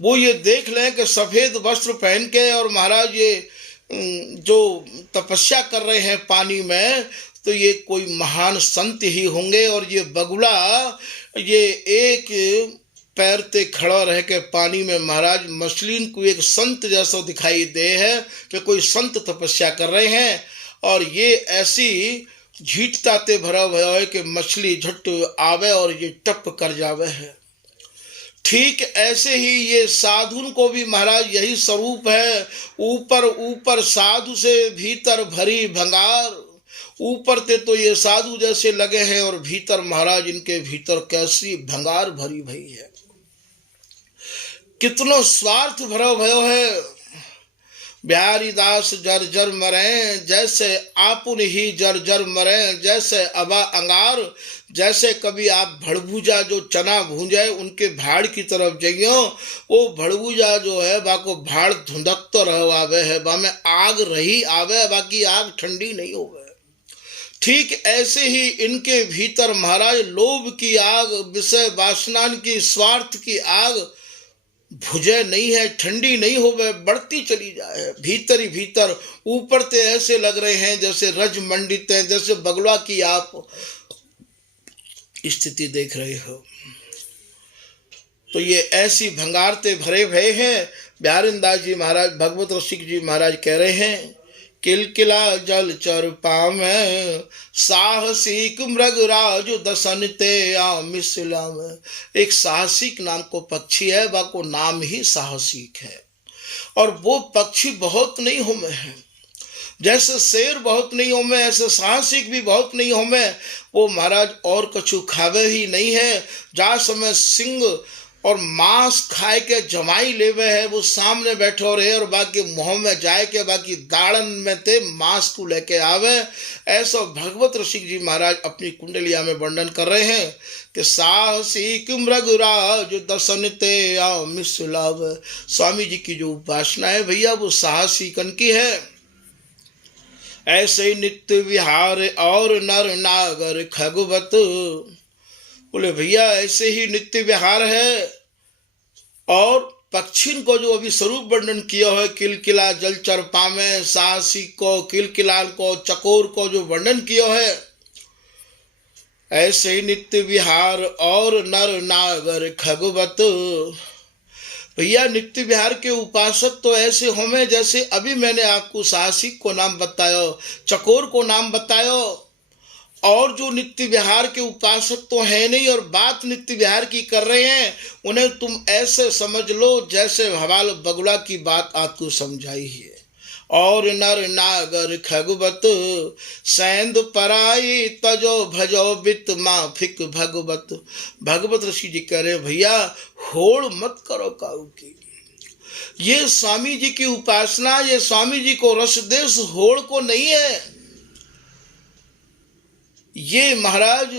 वो ये देख लें कि सफ़ेद वस्त्र पहन के और महाराज ये जो तपस्या कर रहे हैं पानी में, तो ये कोई महान संत ही होंगे। और ये बगुला ये एक पैर ते खड़ा रह के पानी में महाराज मछली को एक संत जैसा दिखाई दे है कि कोई संत तपस्या कर रहे हैं। और ये ऐसी झीठता ते भरा हुआ है कि मछली झट आवे और ये टप कर जावे है। ठीक ऐसे ही ये साधुन को भी महाराज यही स्वरूप है। ऊपर ऊपर साधु से भीतर भरी भंगार। ऊपर ते तो ये साधु जैसे लगे हैं और भीतर महाराज इनके भीतर कैसी भंगार भरी भई है। कितनो स्वार्थ भरा भयो है। बिहारी दास जर जर मरे, जैसे आपुन ही जर जर मरे, जैसे अबा अंगार। जैसे कभी आप भड़भूजा जो चना भूंजे उनके भाड़ की तरफ जाइयो, वो भड़भूजा जो है बाको भाड़ धुंधक तो रहवावे है, बा में आग रही आवे, बाकी आग ठंडी नहीं होवे। ठीक ऐसे ही इनके भीतर महाराज लोभ की आग, विषय वासनान की, स्वार्थ की आग भुजे नहीं है, ठंडी नहीं होवे, बढ़ती चली जाए भीतर ही भीतर। ऊपर ते ऐसे लग रहे हैं जैसे रज मंडित हैं, जैसे बगुला की आप स्थिति देख रहे हो। तो ये ऐसी भंगारते भरे भय हैं। बिहारीदास जी महाराज, भगवत रसिक जी महाराज कह रहे हैं किलकिला जल चर पावे, साहसिक मृगराज दसन ते आमिसलाम। एक साहसिक नाम को पक्षी है, बाको नाम ही साहसिक है। और वो पक्षी बहुत नहीं होमे है, जैसे शेर बहुत नहीं होमे ऐसे साहसिक भी बहुत नहीं होमे। वो महाराज और कछु खावे ही नहीं है। जा समय सिंह और मांस खाए के जमाई लेवे है, वो सामने बैठो रहे और बाकी मुंह में जाए के बाकी दाड़न में ते मांस को लेके आवे। ऐसा भगवत ऋषि जी महाराज अपनी कुंडलिया में वर्णन कर रहे हैं कि साहसी मृगराज दर्शन ते मिसलाव। स्वामी जी की जो उपासना है भैया वो साहसी कन की है। ऐसे नित्य विहार और नर नागर खगवत, बोले भैया ऐसे ही नित्य विहार है। और पक्षिन को जो अभी स्वरूप वर्णन किया है, किलकिला जलचर पामे, साहसी को, किलकिलाल को, चकोर को जो वर्णन किया है, ऐसे ही नित्य विहार और नर नागर खगवत। भैया नित्य विहार के उपासक तो ऐसे होंगे जैसे अभी मैंने आपको साहसिक को नाम बताया, चकोर को नाम बताया। और जो नित्य विहार के उपासक तो है नहीं और बात नित्य विहार की कर रहे हैं, उन्हें तुम ऐसे समझ लो जैसे हवाल बगुला की बात आपको समझाई है। और नर नागर खगवत सैंद पराई तजो भजो बित माफिक भगवत। भगवत ऋषि जी कह रहे भैया होड़ मत करो काऊ की। ये स्वामी जी की उपासना, ये स्वामी जी को रस देश होड़ को नहीं है। ये महाराज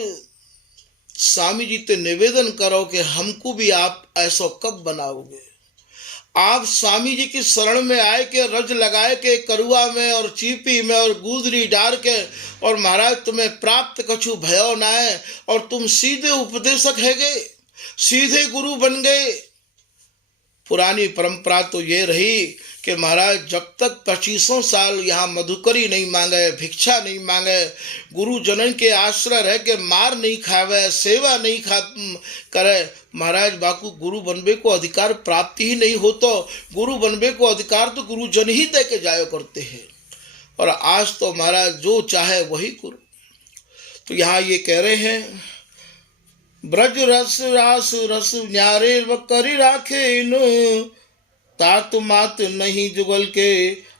स्वामी जी ते निवेदन करो कि हमको भी आप ऐसा कब बनाओगे। आप स्वामी जी की शरण में आए के रज लगाए के करुआ में और चीपी में और गुदरी डार के, और महाराज तुम्हें प्राप्त कछु भयो ना है और तुम सीधे उपदेशक है गए, सीधे गुरु बन गए। पुरानी परंपरा तो ये रही कि महाराज जब तक 25 साल यहाँ मधुकरी नहीं मांगे, भिक्षा नहीं मांगे, गुरु जनन के आश्रय रह के मार नहीं खावे, सेवा नहीं करे, महाराज बाकू गुरु बनबे को अधिकार प्राप्ति ही नहीं हो। तो गुरु बनबे को अधिकार तो गुरु जन ही दे के जाया करते हैं। और आज तो महाराज जो चाहे वही गुरु। तो यहाँ ये कह रहे हैं ब्रज रस रास रस न्यारे व करी राखे इन, तात मात नहीं जुगल के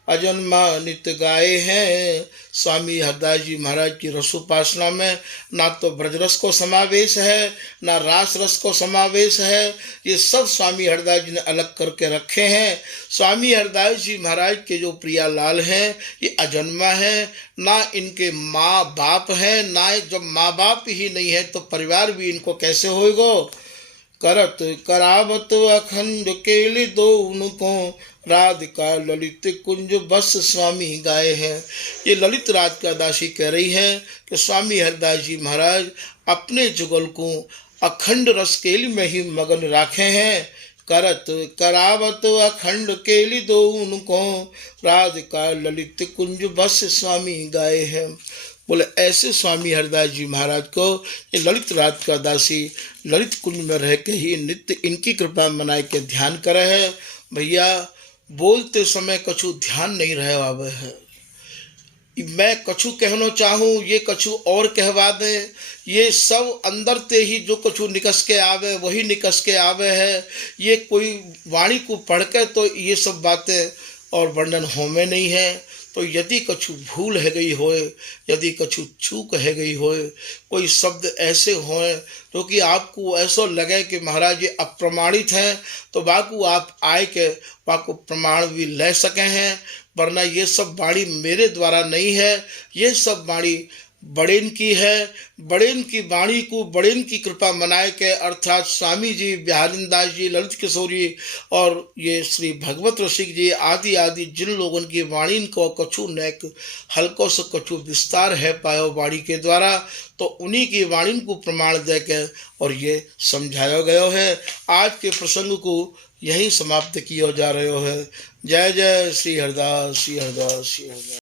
अजन्मा नित्य गाए हैं। स्वामी हरदास जी महाराज की रसोपासना में ना तो ब्रजरस को समावेश है, ना रास रस को समावेश है। ये सब स्वामी हरदास जी ने अलग करके रखे हैं। स्वामी हरदास जी महाराज के जो प्रियालाल हैं ये अजन्मा है, ना इनके माँ बाप हैं, ना जब माँ बाप ही नहीं है तो परिवार भी इनको कैसे होएगा। करत करावत अखंड केली दो उनको, राधिका ललित कुंज बस स्वामी गाए हैं। ये ललित राज का दासी कह रही है कि स्वामी हरदास जी महाराज अपने जुगल को अखंड रस केली में ही मगन राखे हैं। करत करावत अखंड केली दो उनको, राधिका ललित कुंज बस स्वामी गाए हैं। बोले ऐसे स्वामी हरदास जी महाराज को ये ललित राज का दासी ललित कुंज में रह के ही नित्य इनकी कृपा मनाए के ध्यान करे है। भैया बोलते समय कछु ध्यान नहीं रहे आवे है। मैं कछु कहना चाहूँ ये कछु और कहवा दे, ये सब अंदर ते ही जो कछु निकस के आवे वही निकस के आवे है। ये कोई वाणी को पढ़ के तो ये सब बातें और वर्णन होमे नहीं है। तो यदि कछु भूल है गई होए, यदि कछु चूक है गई होए, कोई शब्द ऐसे होए तो कि आपको ऐसा लगे कि महाराज ये अप्रमाणित हैं, तो बाकू आप आए के बाकू प्रमाण भी ले सके हैं। वरना ये सब वाणी मेरे द्वारा नहीं है, ये सब वाणी बड़ेन की है। बड़ेन की वाणी को बड़ेन की कृपा मनाए के अर्थात स्वामी जी, बिहारिंदास जी, ललित किशोरी और ये श्री भगवत रसिक जी आदि आदि जिन लोगों की वाणी को कछु नेक हल्को से कछु विस्तार है पायो वाणी के द्वारा, तो उन्हीं की वाणी को प्रमाण दे के और ये समझाया गया है। आज के प्रसंग को यही समाप्त किया जा रहा है। जय जय श्री हरदास, श्री हरदास, श्री हरदास।